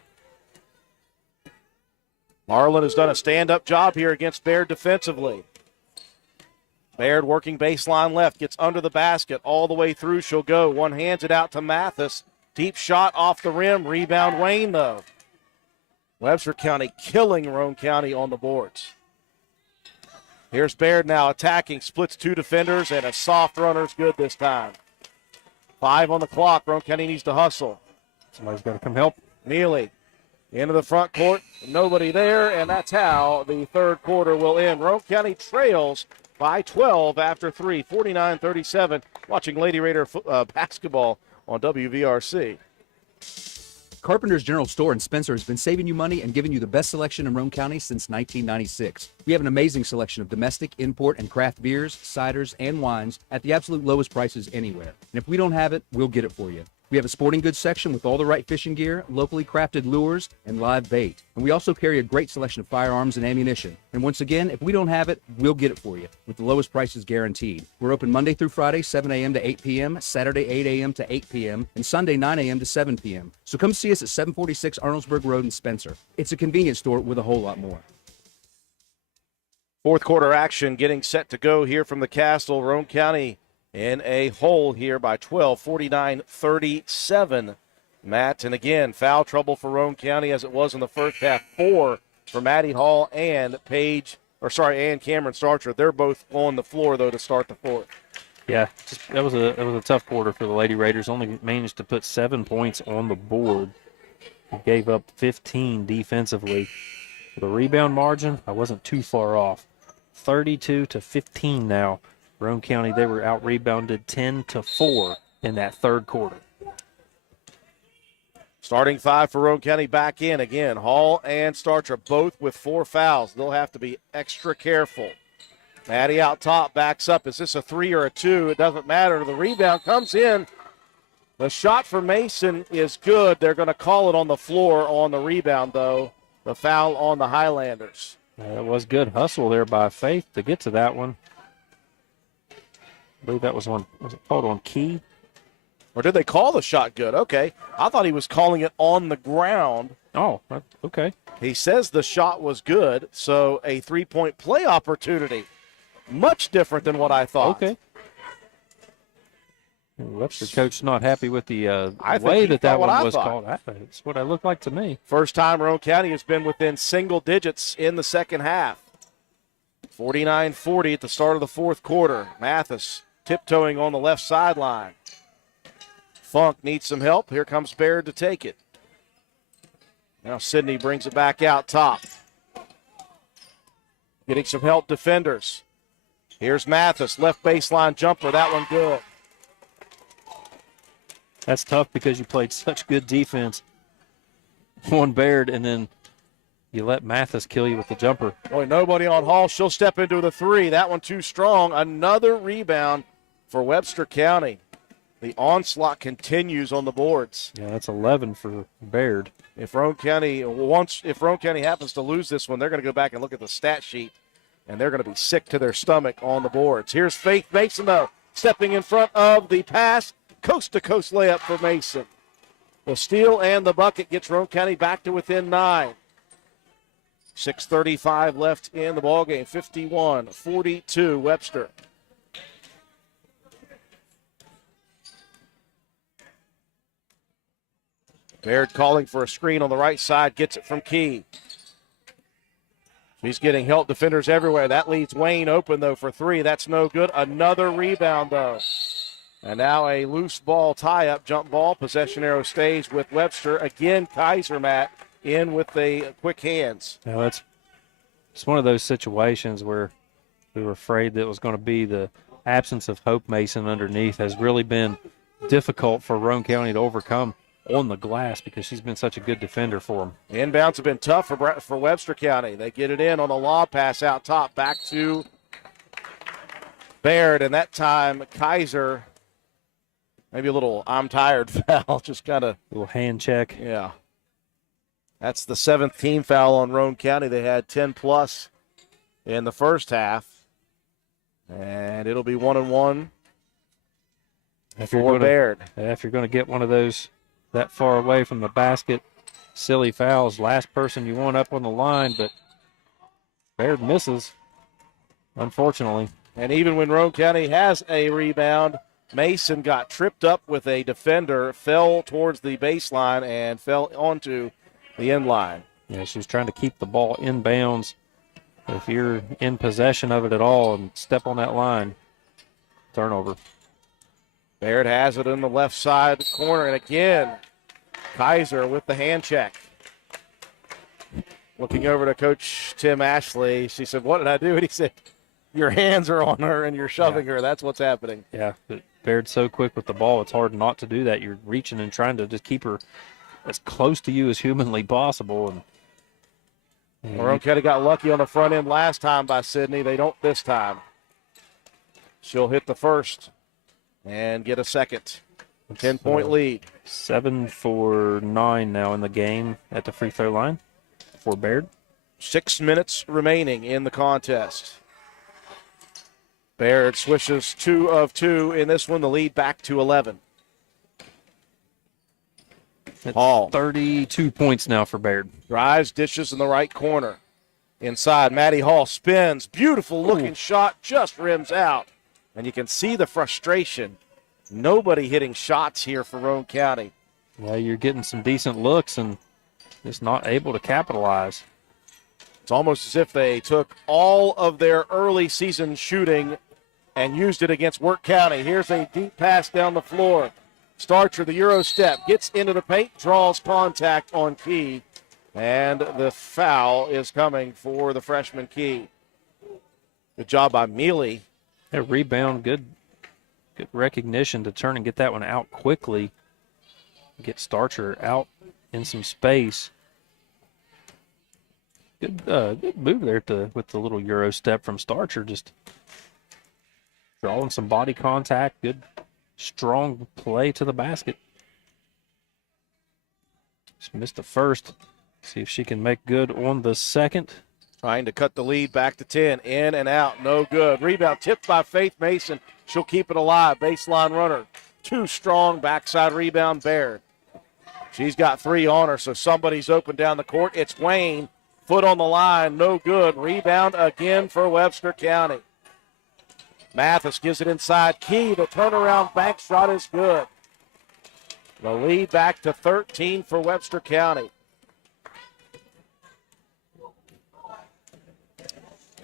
Marlin has done a stand-up job here against Baird defensively. Baird working baseline left, gets under the basket all the way through. She'll go. One hands it out to Mathis. Deep shot off the rim. Rebound Wayne, though. Webster County killing Roane County on the boards. Here's Baird now attacking. Splits two defenders, and a soft runner's good this time. 5 on the clock. Roane County needs to hustle. Somebody's got to come help. Neely into the front court. Nobody there, and that's how the third quarter will end. Roane County trails by 12 after 3, 49-37. Watching Lady Raider basketball on WVRC. Carpenter's General Store in Spencer has been saving you money and giving you the best selection in Roane County since 1996. We have an amazing selection of domestic, import, and craft beers, ciders, and wines at the absolute lowest prices anywhere. And if we don't have it, we'll get it for you. We have a sporting goods section with all the right fishing gear, locally crafted lures, and live bait. And we also carry a great selection of firearms and ammunition. And once again, if we don't have it, we'll get it for you with the lowest prices guaranteed. We're open Monday through Friday, 7 a.m. to 8 p.m., Saturday, 8 a.m. to 8 p.m., and Sunday, 9 a.m. to 7 p.m. So come see us at 746 Arnoldsburg Road in Spencer. It's a convenience store with a whole lot more. Fourth quarter action getting set to go here from the Castle. Roane County in a hole here by 12, 49-37. Matt, and again, foul trouble for Roane County as it was in the first half. 4 for Maddie Hall and Cameron Starcher. They're both on the floor, though, to start the fourth. Yeah, that was a tough quarter for the Lady Raiders. Only managed to put 7 points on the board. Gave up 15 defensively. For the rebound margin, I wasn't too far off. 32-15 now. Roane County, they were out-rebounded 10-4 in that third quarter. Starting 5 for Roane County back in again. Hall and Starcher both with 4 fouls. They'll have to be extra careful. Maddie out top, backs up. Is this a 3 or a 2? It doesn't matter. The rebound comes in. The shot for Mason is good. They're going to call it on the floor on the rebound, though. The foul on the Highlanders. That was good hustle there by Faith to get to that one. I believe that was it called on Key? Or did they call the shot good? Okay. I thought he was calling it on the ground. Oh, okay. He says the shot was good, so a 3-point play opportunity. Much different than what I thought. Okay. Webster coach not happy with the way that one was called. That's what it looked like to me. First time Roane County has been within single digits in the second half. 49-40 at the start of the fourth quarter. Mathis tiptoeing on the left sideline. Funk needs some help. Here comes Baird to take it. Now Sydney brings it back out top. Getting some help defenders. Here's Mathis, left baseline jumper. That one good. That's tough because you played such good defense on Baird, and then you let Mathis kill you with the jumper. Boy, nobody on Hall. She'll step into the 3. That one too strong. Another rebound for Webster County. The onslaught continues on the boards. Yeah, that's 11 for Baird. If Roane County happens to lose this one, they're going to go back and look at the stat sheet, and they're going to be sick to their stomach on the boards. Here's Faith Mason, though, stepping in front of the pass. Coast-to-coast layup for Mason. The steal and the bucket gets Roane County back to within 9. 6:35 left in the ballgame. 51-42 Webster. Baird calling for a screen on the right side, gets it from Key. He's getting help defenders everywhere. That leaves Wayne open, though, for 3. That's no good. Another rebound, though. And now a loose ball tie-up, jump ball. Possession arrow stays with Webster. Again, Kaiser, Matt, in with the quick hands. Now it's one of those situations where we were afraid that it was going to be the absence of Hope Mason underneath has really been difficult for Roane County to overcome. on the glass because she's been such a good defender for them. Inbounds have been tough for Webster County. They get it in on a lob pass out top, back to Baird, and that time Kaiser, maybe a little I'm tired foul, just kind of. A little hand check. Yeah. That's the 7th team foul on Roane County. They had 10+ in the first half, and it'll be 1-1 for Baird. If you're going to get one of those that far away from the basket, silly fouls, last person you want up on the line, but Baird misses, unfortunately. And even when Roane County has a rebound, Mason got tripped up with a defender, fell towards the baseline, and fell onto the end line. Yeah, she was trying to keep the ball inbounds. If you're in possession of it at all and step on that line, turnover. Baird has it in the left side corner, and again, Kaiser with the hand check. Looking over to Coach Tim Ashley, she said, "What did I do?" And he said, "Your hands are on her and you're shoving her. That's what's happening." Yeah, but Baird's so quick with the ball, it's hard not to do that. You're reaching and trying to just keep her as close to you as humanly possible. And Roane County got lucky on the front end last time by Sydney. They don't this time. She'll hit the first and get a second. 10-point lead. 7 for 9 now in the game at the free throw line for Baird. 6 minutes remaining in the contest. Baird swishes 2 of 2 in this one. The lead back to 11. Hall. 32 points now for Baird. Drives, dishes in the right corner. Inside, Maddie Hall spins. Beautiful looking shot, just rims out. And you can see the frustration. Nobody hitting shots here for Roane County. Yeah, you're getting some decent looks and just not able to capitalize. It's almost as if they took all of their early season shooting and used it against Work County. Here's a deep pass down the floor. Starcher, the Euro step, gets into the paint, draws contact on Key, and the foul is coming for the freshman Key. Good job by Mealy. A rebound, good recognition to turn and get that one out quickly. Get Starcher out in some space. Good move there with the little Euro step from Starcher, just drawing some body contact. Good, strong play to the basket. Just missed the first. See if she can make good on the second. Trying to cut the lead back to 10. In and out, no good. Rebound tipped by Faith Mason. She'll keep it alive. Baseline runner. Too strong. Backside rebound, Baird. She's got 3 on her, so somebody's open down the court. It's Wayne. Foot on the line, no good. Rebound again for Webster County. Mathis gives it inside. Key, the turnaround bank shot is good. The lead back to 13 for Webster County.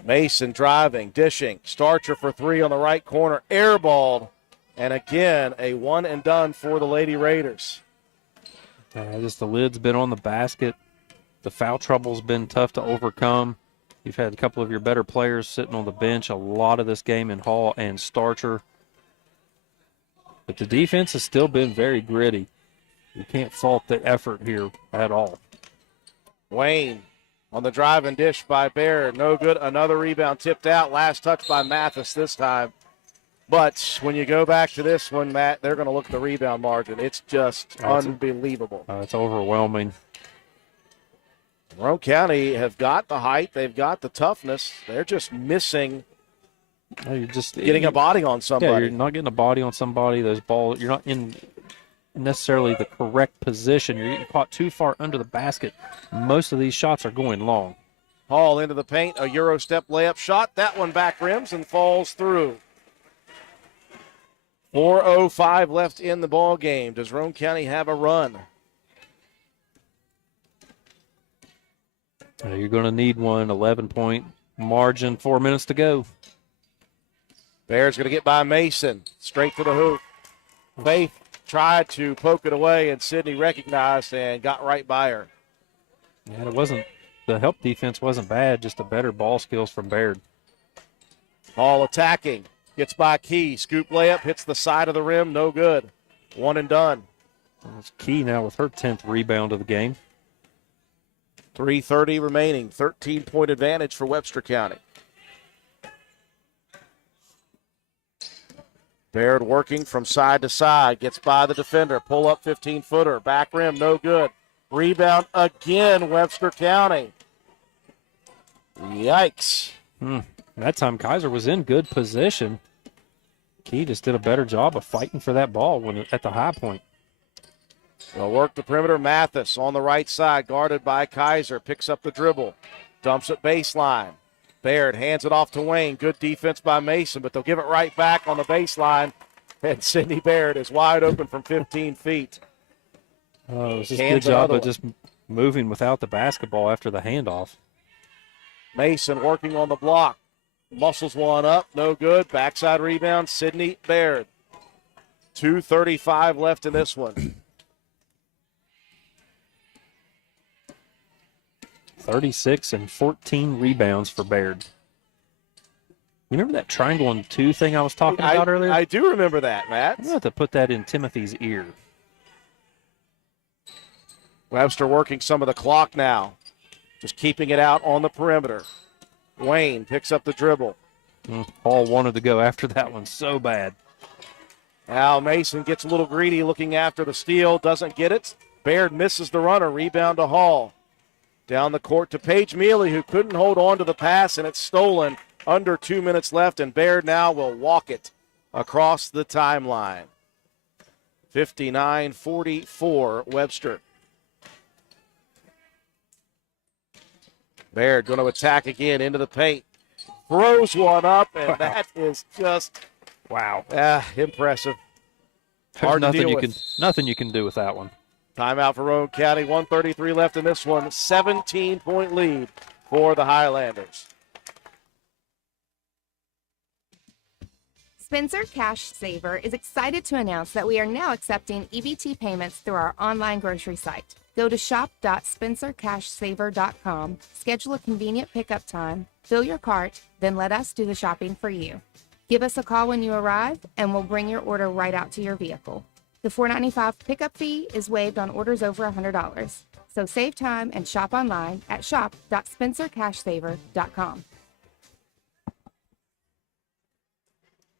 Mason driving, dishing. Starcher for 3 on the right corner. Airballed. And again, a one and done for the Lady Raiders. Just the lid's been on the basket. The foul trouble's been tough to overcome. You've had a couple of your better players sitting on the bench a lot of this game in Hall and Starcher. But the defense has still been very gritty. You can't fault the effort here at all. Wayne on the drive and dish by Baird. No good. Another rebound tipped out. Last touch by Mathis this time. But when you go back to this one, Matt, they're going to look at the rebound margin. It's just unbelievable. It's overwhelming. Roane County have got the height. They've got the toughness. They're just missing getting a body on somebody. Yeah, you're not getting a body on somebody. Those balls, you're not in necessarily the correct position. You're getting caught too far under the basket. Most of these shots are going long. Hall into the paint, a Euro step layup shot. That one back rims and falls through. 4:05 left in the ball game. Does Roane County have a run? You're going to need one. 11-point margin, 4 minutes to go. Bears going to get by Mason. Straight to the hoop. Faith tried to poke it away, and Sydney recognized and got right by her. Yeah, it wasn't. The help defense wasn't bad, just a better ball skills from Baird. Hall attacking. Gets by Key. Scoop layup. Hits the side of the rim. No good. One and done. That's Key now with her 10th rebound of the game. 3:30 remaining, 13-point advantage for Webster County. Baird working from side to side, gets by the defender, pull up 15-footer, back rim, no good. Rebound again, Webster County. Yikes. That time Kaiser was in good position. Key just did a better job of fighting for that ball when at the high point. They'll work the perimeter. Mathis on the right side, guarded by Kaiser, picks up the dribble, dumps it baseline. Baird hands it off to Wayne. Good defense by Mason, but they'll give it right back on the baseline. And Sydney Baird is wide open from 15 feet. Oh, it was just a good job of just moving without the basketball after the handoff. Mason working on the block. Muscles one up, no good. Backside rebound, Sydney Baird. 2:35 left in this one. 36 and 14 rebounds for Baird. You remember that triangle and two thing I was talking about earlier? I do remember that, Matt. I'm going to have to put that in Timothy's ear. Webster working some of the clock now. Just keeping it out on the perimeter. Wayne picks up the dribble. Paul wanted to go after that one so bad. Now Mason gets a little greedy looking after the steal. Doesn't get it. Baird misses the runner. Rebound to Hall. Down the court to Paige Mealy, who couldn't hold on to the pass, and it's stolen. Under 2 minutes left, and Baird now will walk it across the timeline. 59-44 Webster. Baird going to attack again into the paint. Throws one up, and that is just, wow, impressive. Hard to deal with. Nothing you can do with that one. Timeout for Roane County. 1:33 left in this one. 17-point lead for the Highlanders. Spencer Cash Saver is excited to announce that we are now accepting EBT payments through our online grocery site. Go to shop.spencercashsaver.com, schedule a convenient pickup time, fill your cart, then let us do the shopping for you. Give us a call when you arrive, and we'll bring your order right out to your vehicle. The $4.95 pickup fee is waived on orders over $100. So save time and shop online at shop.spencercashsaver.com.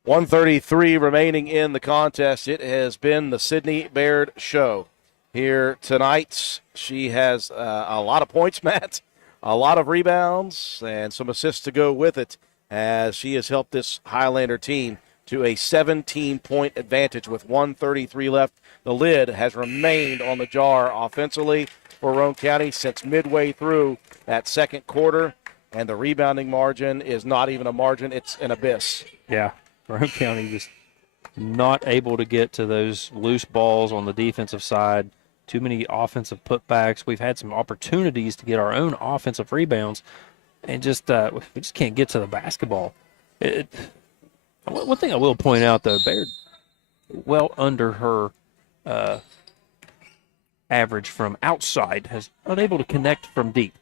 1:33 remaining in the contest. It has been the Sydney Baird show here tonight. She has a lot of points, Matt, a lot of rebounds, and some assists to go with it as she has helped this Highlander team to a 17-point advantage with 1:33 left. The lid has remained on the jar offensively for Roane County since midway through that second quarter, and the rebounding margin is not even a margin, it's an abyss. Yeah, Roane County just not able to get to those loose balls on the defensive side. Too many offensive putbacks. We've had some opportunities to get our own offensive rebounds, and just we just can't get to the basketball. One thing I will point out, though, Baird well under her average from outside, has unable to connect from deep.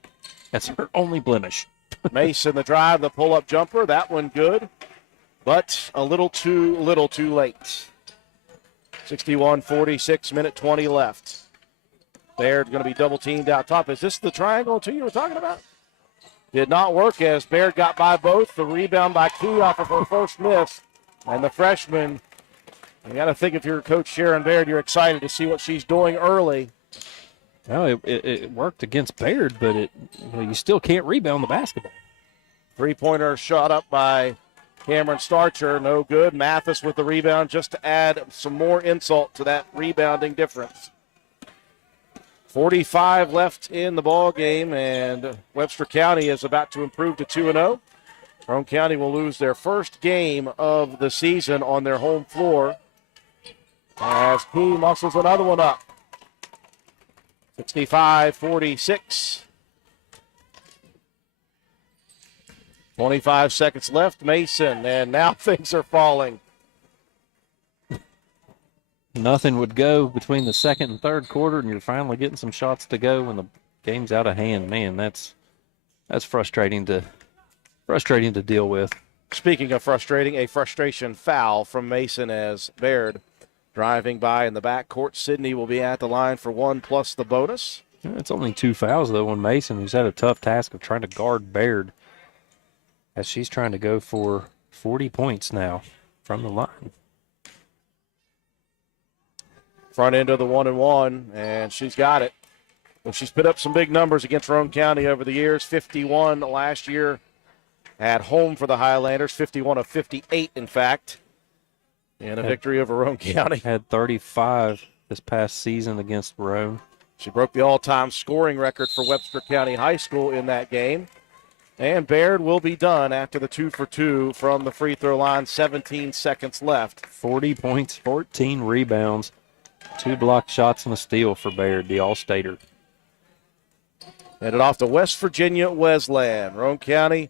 That's her only blemish. Mason, the drive, the pull-up jumper, that one good, but a little too late. 61-46, minute 20 left. Baird going to be double-teamed out top. Is this the triangle, too, you were talking about? Did not work as Baird got by both. The rebound by Key off of her first miss. And the freshman, you got to think if you're Coach Sharon Baird, you're excited to see what she's doing early. Well, it worked against Baird, but you still can't rebound the basketball. Three-pointer shot up by Cameron Starcher, no good. Mathis with the rebound just to add some more insult to that rebounding difference. 45 left in the ball game, and Webster County is about to improve to 2-0. Roane County will lose their first game of the season on their home floor as Key muscles another one up. 65-46. 25 seconds left. Mason, and now things are falling. Nothing would go between the second and third quarter, and you're finally getting some shots to go when the game's out of hand. Man, that's frustrating to deal with. Speaking of frustrating, a frustration foul from Mason as Baird Driving by in the backcourt, Sydney will be at the line for 1 plus the bonus. It's only 2 fouls, though, on Mason, who's had a tough task of trying to guard Baird as she's trying to go for 40 points now from the line. Front end of the 1-and-1, and she's got it. Well, she's put up some big numbers against Roane County over the years. 51 last year at home for the Highlanders, 51 of 58, in fact, in a victory over Roane County. Had 35 this past season against Roane. She broke the all-time scoring record for Webster County High School in that game. And Baird will be done after the 2 for 2 from the free throw line, 17 seconds left. 40 points, 14 rebounds, 2 blocked shots and a steal for Baird, the All-Stater. Headed off to West Virginia Wesleyan. Roane County,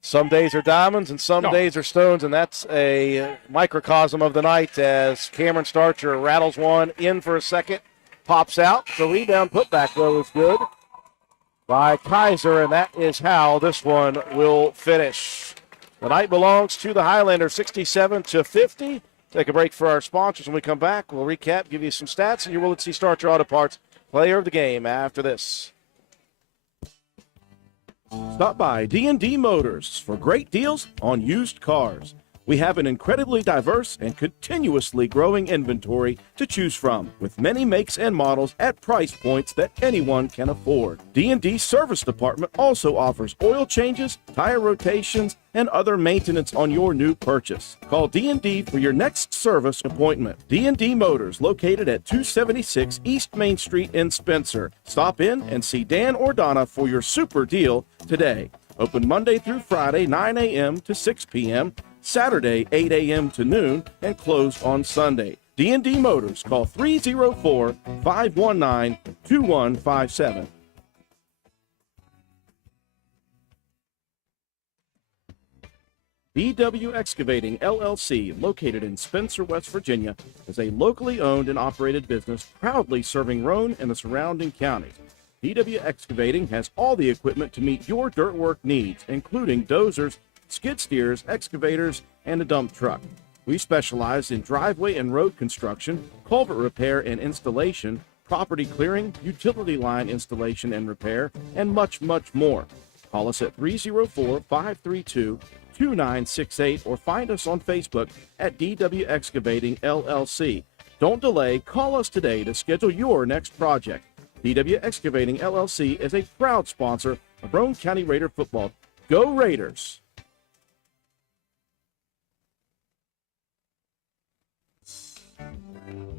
some days are diamonds and some days are stones, and that's a microcosm of the night as Cameron Starcher rattles one in for a second, pops out. The rebound putback, though, is good by Kaiser, and that is how this one will finish. The night belongs to the Highlanders, 67-50. Take a break for our sponsors. When we come back, we'll recap, give you some stats, and your Willett C. Starcher Auto Parts player of the game after this. Stop by D&D Motors for great deals on used cars. We have an incredibly diverse and continuously growing inventory to choose from, with many makes and models at price points that anyone can afford. D&D Service Department also offers oil changes, tire rotations, and other maintenance on your new purchase. Call D&D for your next service appointment. D&D Motors, located at 276 East Main Street in Spencer. Stop in and see Dan or Donna for your super deal today. Open Monday through Friday, 9 a.m. to 6 p.m., Saturday, 8 a.m. to noon, and close on Sunday. D&D Motors, call 304-519-2157. DW Excavating, LLC, located in Spencer, West Virginia, is a locally owned and operated business proudly serving Roane and the surrounding counties. DW Excavating has all the equipment to meet your dirt work needs, including dozers, skid steers, excavators, and a dump truck. We specialize in driveway and road construction, culvert repair and installation, property clearing, utility line installation and repair, and much, much more. Call us at 304-532-2968 or find us on Facebook at DW Excavating LLC. Don't delay, call us today to schedule your next project. DW Excavating LLC is a proud sponsor of Roane County Raider football. Go Raiders!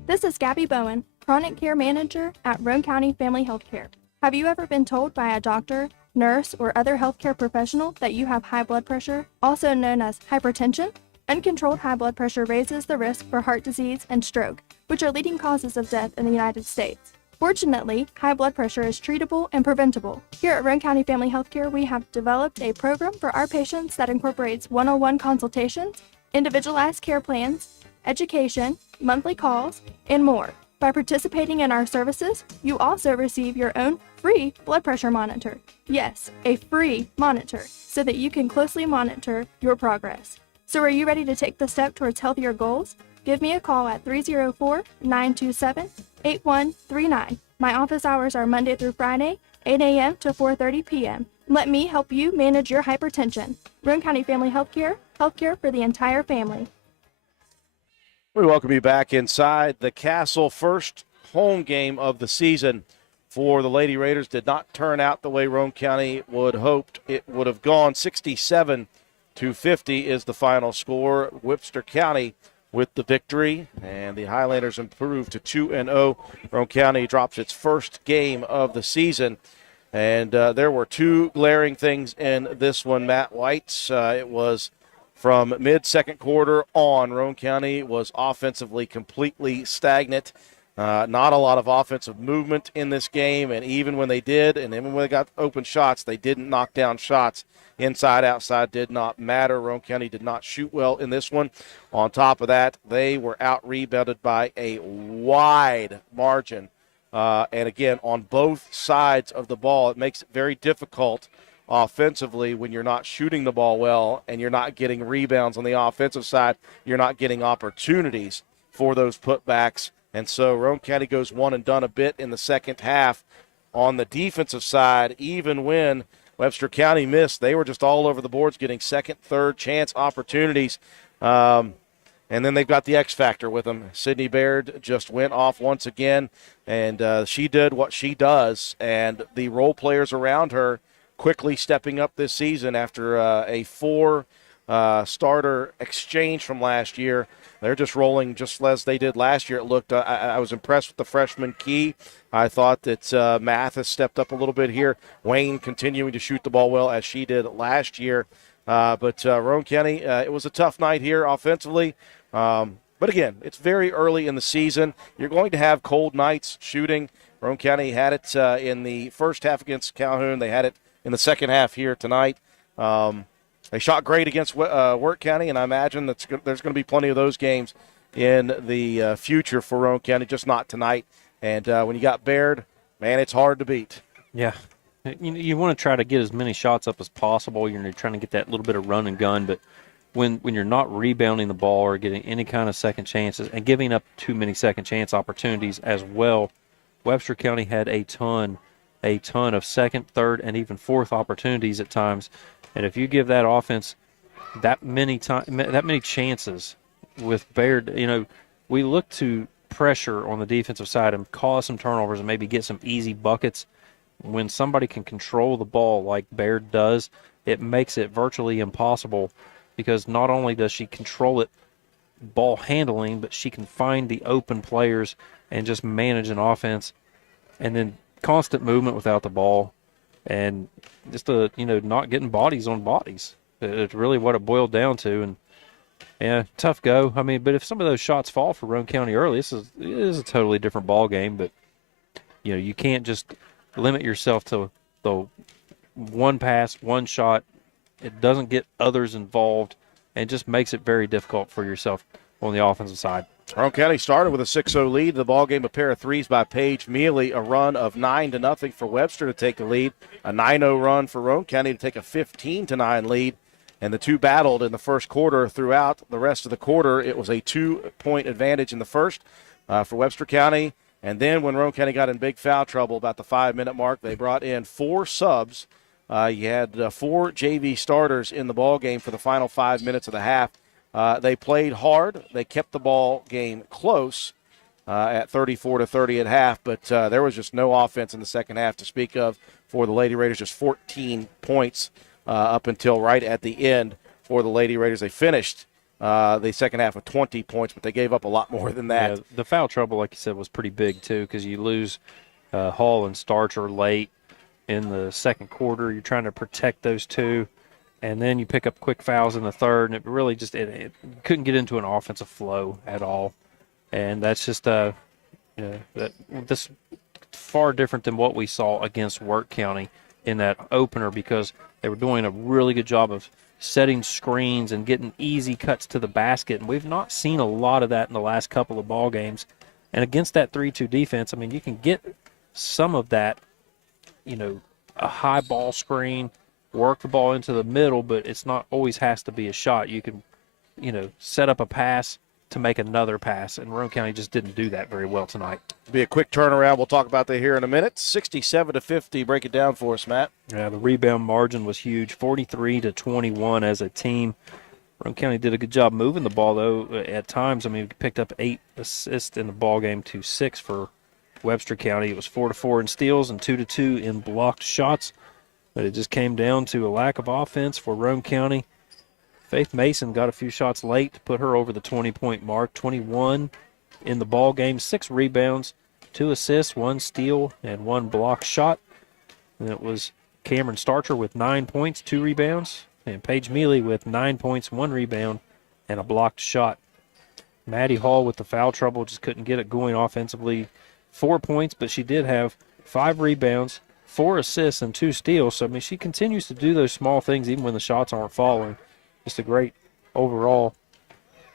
This is Gabby Bowen, Chronic Care Manager at Roane County Family Healthcare. Have you ever been told by a doctor, nurse, or other healthcare professional that you have high blood pressure, also known as hypertension? Uncontrolled high blood pressure raises the risk for heart disease and stroke, which are leading causes of death in the United States. Fortunately, high blood pressure is treatable and preventable. Here at Roane County Family Healthcare, we have developed a program for our patients that incorporates one-on-one consultations, individualized care plans, education, monthly calls, and more. By participating in our services, you also receive your own free blood pressure monitor. Yes, a free monitor, so that you can closely monitor your progress. So are you ready to take the step towards healthier goals? Give me a call at 304-927-8139. My office hours are Monday through Friday, 8 a.m. to 4:30 p.m. Let me help you manage your hypertension. Roane County Family Healthcare, healthcare for the entire family. We welcome you back inside the Castle. First home game of the season for the Lady Raiders did not turn out the way Roane County would hoped it would have gone. 67-50 is the final score. Webster County with the victory, and the Highlanders improved to 2-0. Roane County drops its first game of the season, and there were two glaring things in this one, Matt White. It was from mid-second quarter on, Roane County was offensively completely stagnant. Not a lot of offensive movement in this game, and even when they did, and even when they got open shots, they didn't knock down shots. Inside, outside did not matter. Roane County did not shoot well in this one. On top of that, they were out-rebounded by a wide margin. And again, on both sides of the ball, it makes it very difficult offensively when you're not shooting the ball well and you're not getting rebounds on the offensive side. You're not getting opportunities for those putbacks. And so Roane County goes one and done a bit in the second half. On the defensive side, even when Webster County missed, they were just all over the boards getting second, third chance opportunities. And then they've got the X factor with them. Sydney Baird just went off once again, and she did what she does. And the role players around her quickly stepping up this season after a four-starter exchange from last year. They're just rolling just as they did last year. It looked. I was impressed with the freshman Key. I thought that Mathis stepped up a little bit here. Wayne continuing to shoot the ball well as she did last year. But Roane County, it was a tough night here offensively. But again, it's very early in the season. You're going to have cold nights shooting. Roane County had it in the first half against Calhoun. They had it in the second half here tonight. They shot great against Wirt County, and I imagine there's going to be plenty of those games in the future for Roane County, just not tonight. And when you got Baird, man, it's hard to beat. Yeah. You want to try to get as many shots up as possible. You're trying to get that little bit of run and gun, but when you're not rebounding the ball or getting any kind of second chances and giving up too many second chance opportunities as well, Webster County had a ton of second, third, and even fourth opportunities at times. And if you give that offense that many chances with Baird, we look to pressure on the defensive side and cause some turnovers and maybe get some easy buckets. When somebody can control the ball like Baird does, it makes it virtually impossible, because not only does she control it ball handling, but she can find the open players and just manage an offense, and then constant movement without the ball, and just not getting bodies on bodies. It's really what it boiled down to. And yeah, tough go. I mean, but if some of those shots fall for Roane County early, it is a totally different ball game. But you can't just limit yourself to the one pass, one shot. It doesn't get others involved, and just makes it very difficult for yourself on the offensive side. Roane County started with a 6-0 lead. The ball game, a pair of threes by Paige Mealy, a run of 9-0 for Webster to take the lead, a 9-0 run for Roane County to take a 15-9 lead. And the two battled in the first quarter. Throughout the rest of the quarter, it was a 2-point advantage in the first for Webster County. And then when Roane County got in big foul trouble about the 5-minute mark, they brought in 4 subs. You had 4 JV starters in the ball game for the final 5 minutes of the half. They played hard. They kept the ball game close at 34-30 at half, but there was just no offense in the second half to speak of for the Lady Raiders. Just 14 points up until right at the end for the Lady Raiders. They finished the second half with 20 points, but they gave up a lot more than that. Yeah, the foul trouble, like you said, was pretty big too, because you lose Hall and Starcher late in the second quarter. You're trying to protect those two, and then you pick up quick fouls in the third, and it really just it couldn't get into an offensive flow at all. And that's just this far different than what we saw against Wirt County in that opener, because they were doing a really good job of setting screens and getting easy cuts to the basket, and we've not seen a lot of that in the last couple of ball games. And against that 3-2 defense, I mean, you can get some of that, a high ball screen, work the ball into the middle, but it's not always has to be a shot. You can, set up a pass to make another pass, and Roane County just didn't do that very well tonight. Be a quick turnaround. We'll talk about that here in a minute. 67-50. Break it down for us, Matt. Yeah, the rebound margin was huge, 43-21 as a team. Roane County did a good job moving the ball, though, at times. I mean, we picked up 8 assists in the ball game to 6 for Webster County. It was 4-4 in steals and 2-2 in blocked shots, but it just came down to a lack of offense for Roane County. Faith Mason got a few shots late to put her over the 20-point mark, 21 in the ball game, 6 rebounds, 2 assists, 1 steal, and 1 blocked shot. And it was Cameron Starcher with 9 points, 2 rebounds, and Paige Mealy with 9 points, 1 rebound, and a blocked shot. Maddie Hall with the foul trouble, just couldn't get it going offensively. 4 points, but she did have 5 rebounds, 4 assists, and 2 steals. So, I mean, she continues to do those small things even when the shots aren't falling. Just a great overall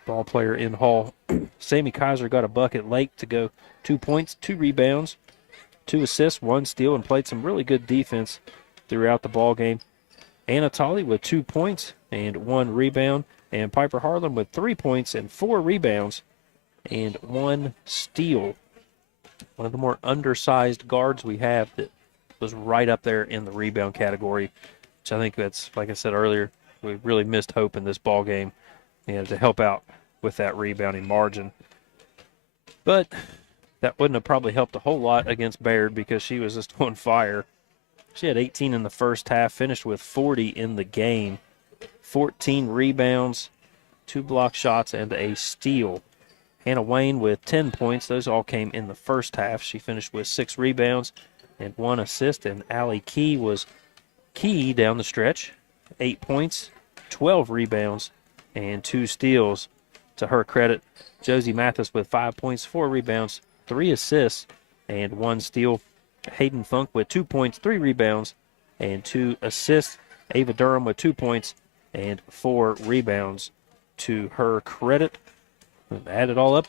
ball player in Hall. Sammy Kaiser got a bucket late to go 2 points, 2 rebounds, 2 assists, 1 steal, and played some really good defense throughout the ball game. Anna Tolley with 2 points and 1 rebound, and Piper Harlan with 3 points and 4 rebounds and 1 steal. One of the more undersized guards we have that was right up there in the rebound category, which I think that's, like I said earlier, we really missed hope in this ball game, to help out with that rebounding margin. But that wouldn't have probably helped a whole lot against Baird because she was just on fire. She had 18 in the first half, finished with 40 in the game, 14 rebounds, 2 block shots, and a steal. Hannah Wayne with 10 points. Those all came in the first half. She finished with 6 rebounds and 1 assist, and Allie Key was key down the stretch. 8 points, 12 rebounds, and 2 steals. To her credit, Josie Mathis with 5 points, 4 rebounds, 3 assists, and 1 steal. Hayden Funk with 2 points, 3 rebounds, and 2 assists. Ava Durham with 2 points and 4 rebounds. To her credit, add it all up,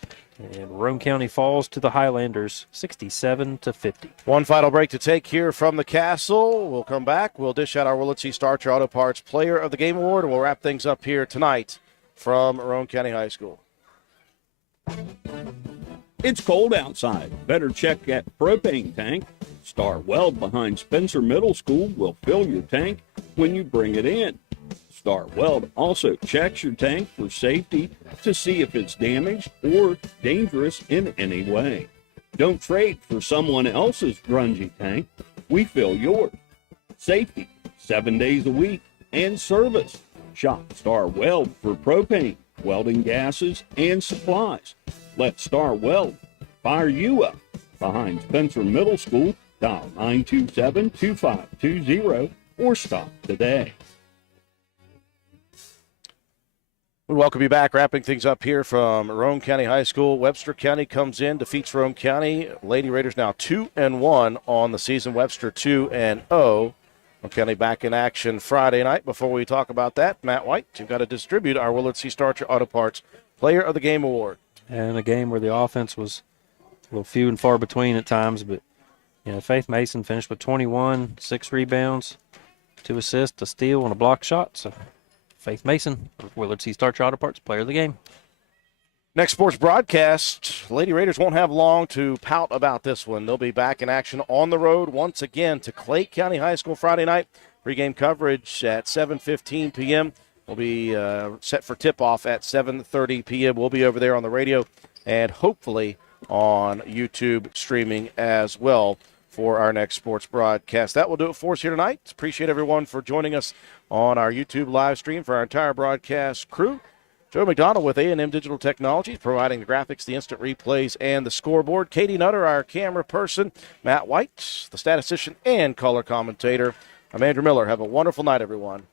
and Roane County falls to the Highlanders 67-50. One final break to take here from the Castle. We'll come back. We'll dish out our Willard C. Starcher Auto Parts Player of the Game Award, and we'll wrap things up here tonight from Roane County High School. It's cold outside. Better check that propane tank. Star Weld behind Spencer Middle School will fill your tank when you bring it in. Star Weld also checks your tank for safety to see if it's damaged or dangerous in any way. Don't trade for someone else's grungy tank. We fill yours. Safety, 7 days a week, and service. Shop Star Weld for propane, welding gases, and supplies. Let Star Weld fire you up. Behind Spencer Middle School, dial 927-2520 or stop today. We welcome you back, wrapping things up here from Roane County High School. Webster County comes in, defeats Roane County. Lady Raiders now 2-1 on the season. Webster 2-0. Roane County back in action Friday night. Before we talk about that, Matt White, you've got to distribute our Willard C. Starcher Auto Parts Player of the Game Award. And a game where the offense was a little few and far between at times, but Faith Mason finished with 21, 6 rebounds, 2 assists, a steal, and a block shot. So Faith Mason, Willard C. Starcher Auto Parts Player of the Game. Next sports broadcast, Lady Raiders won't have long to pout about this one. They'll be back in action on the road once again to Clay County High School Friday night. Pre-game coverage at 7:15 p.m. We'll be set for tip-off at 7:30 p.m. We'll be over there on the radio and hopefully on YouTube streaming as well for our next sports broadcast. That will do it for us here tonight. Appreciate everyone for joining us on our YouTube live stream. For our entire broadcast crew, Joe McDonald with A&M Digital Technologies, providing the graphics, the instant replays, and the scoreboard. Katie Nutter, our camera person. Matt White, the statistician and color commentator. I'm Andrew Miller. Have a wonderful night, everyone.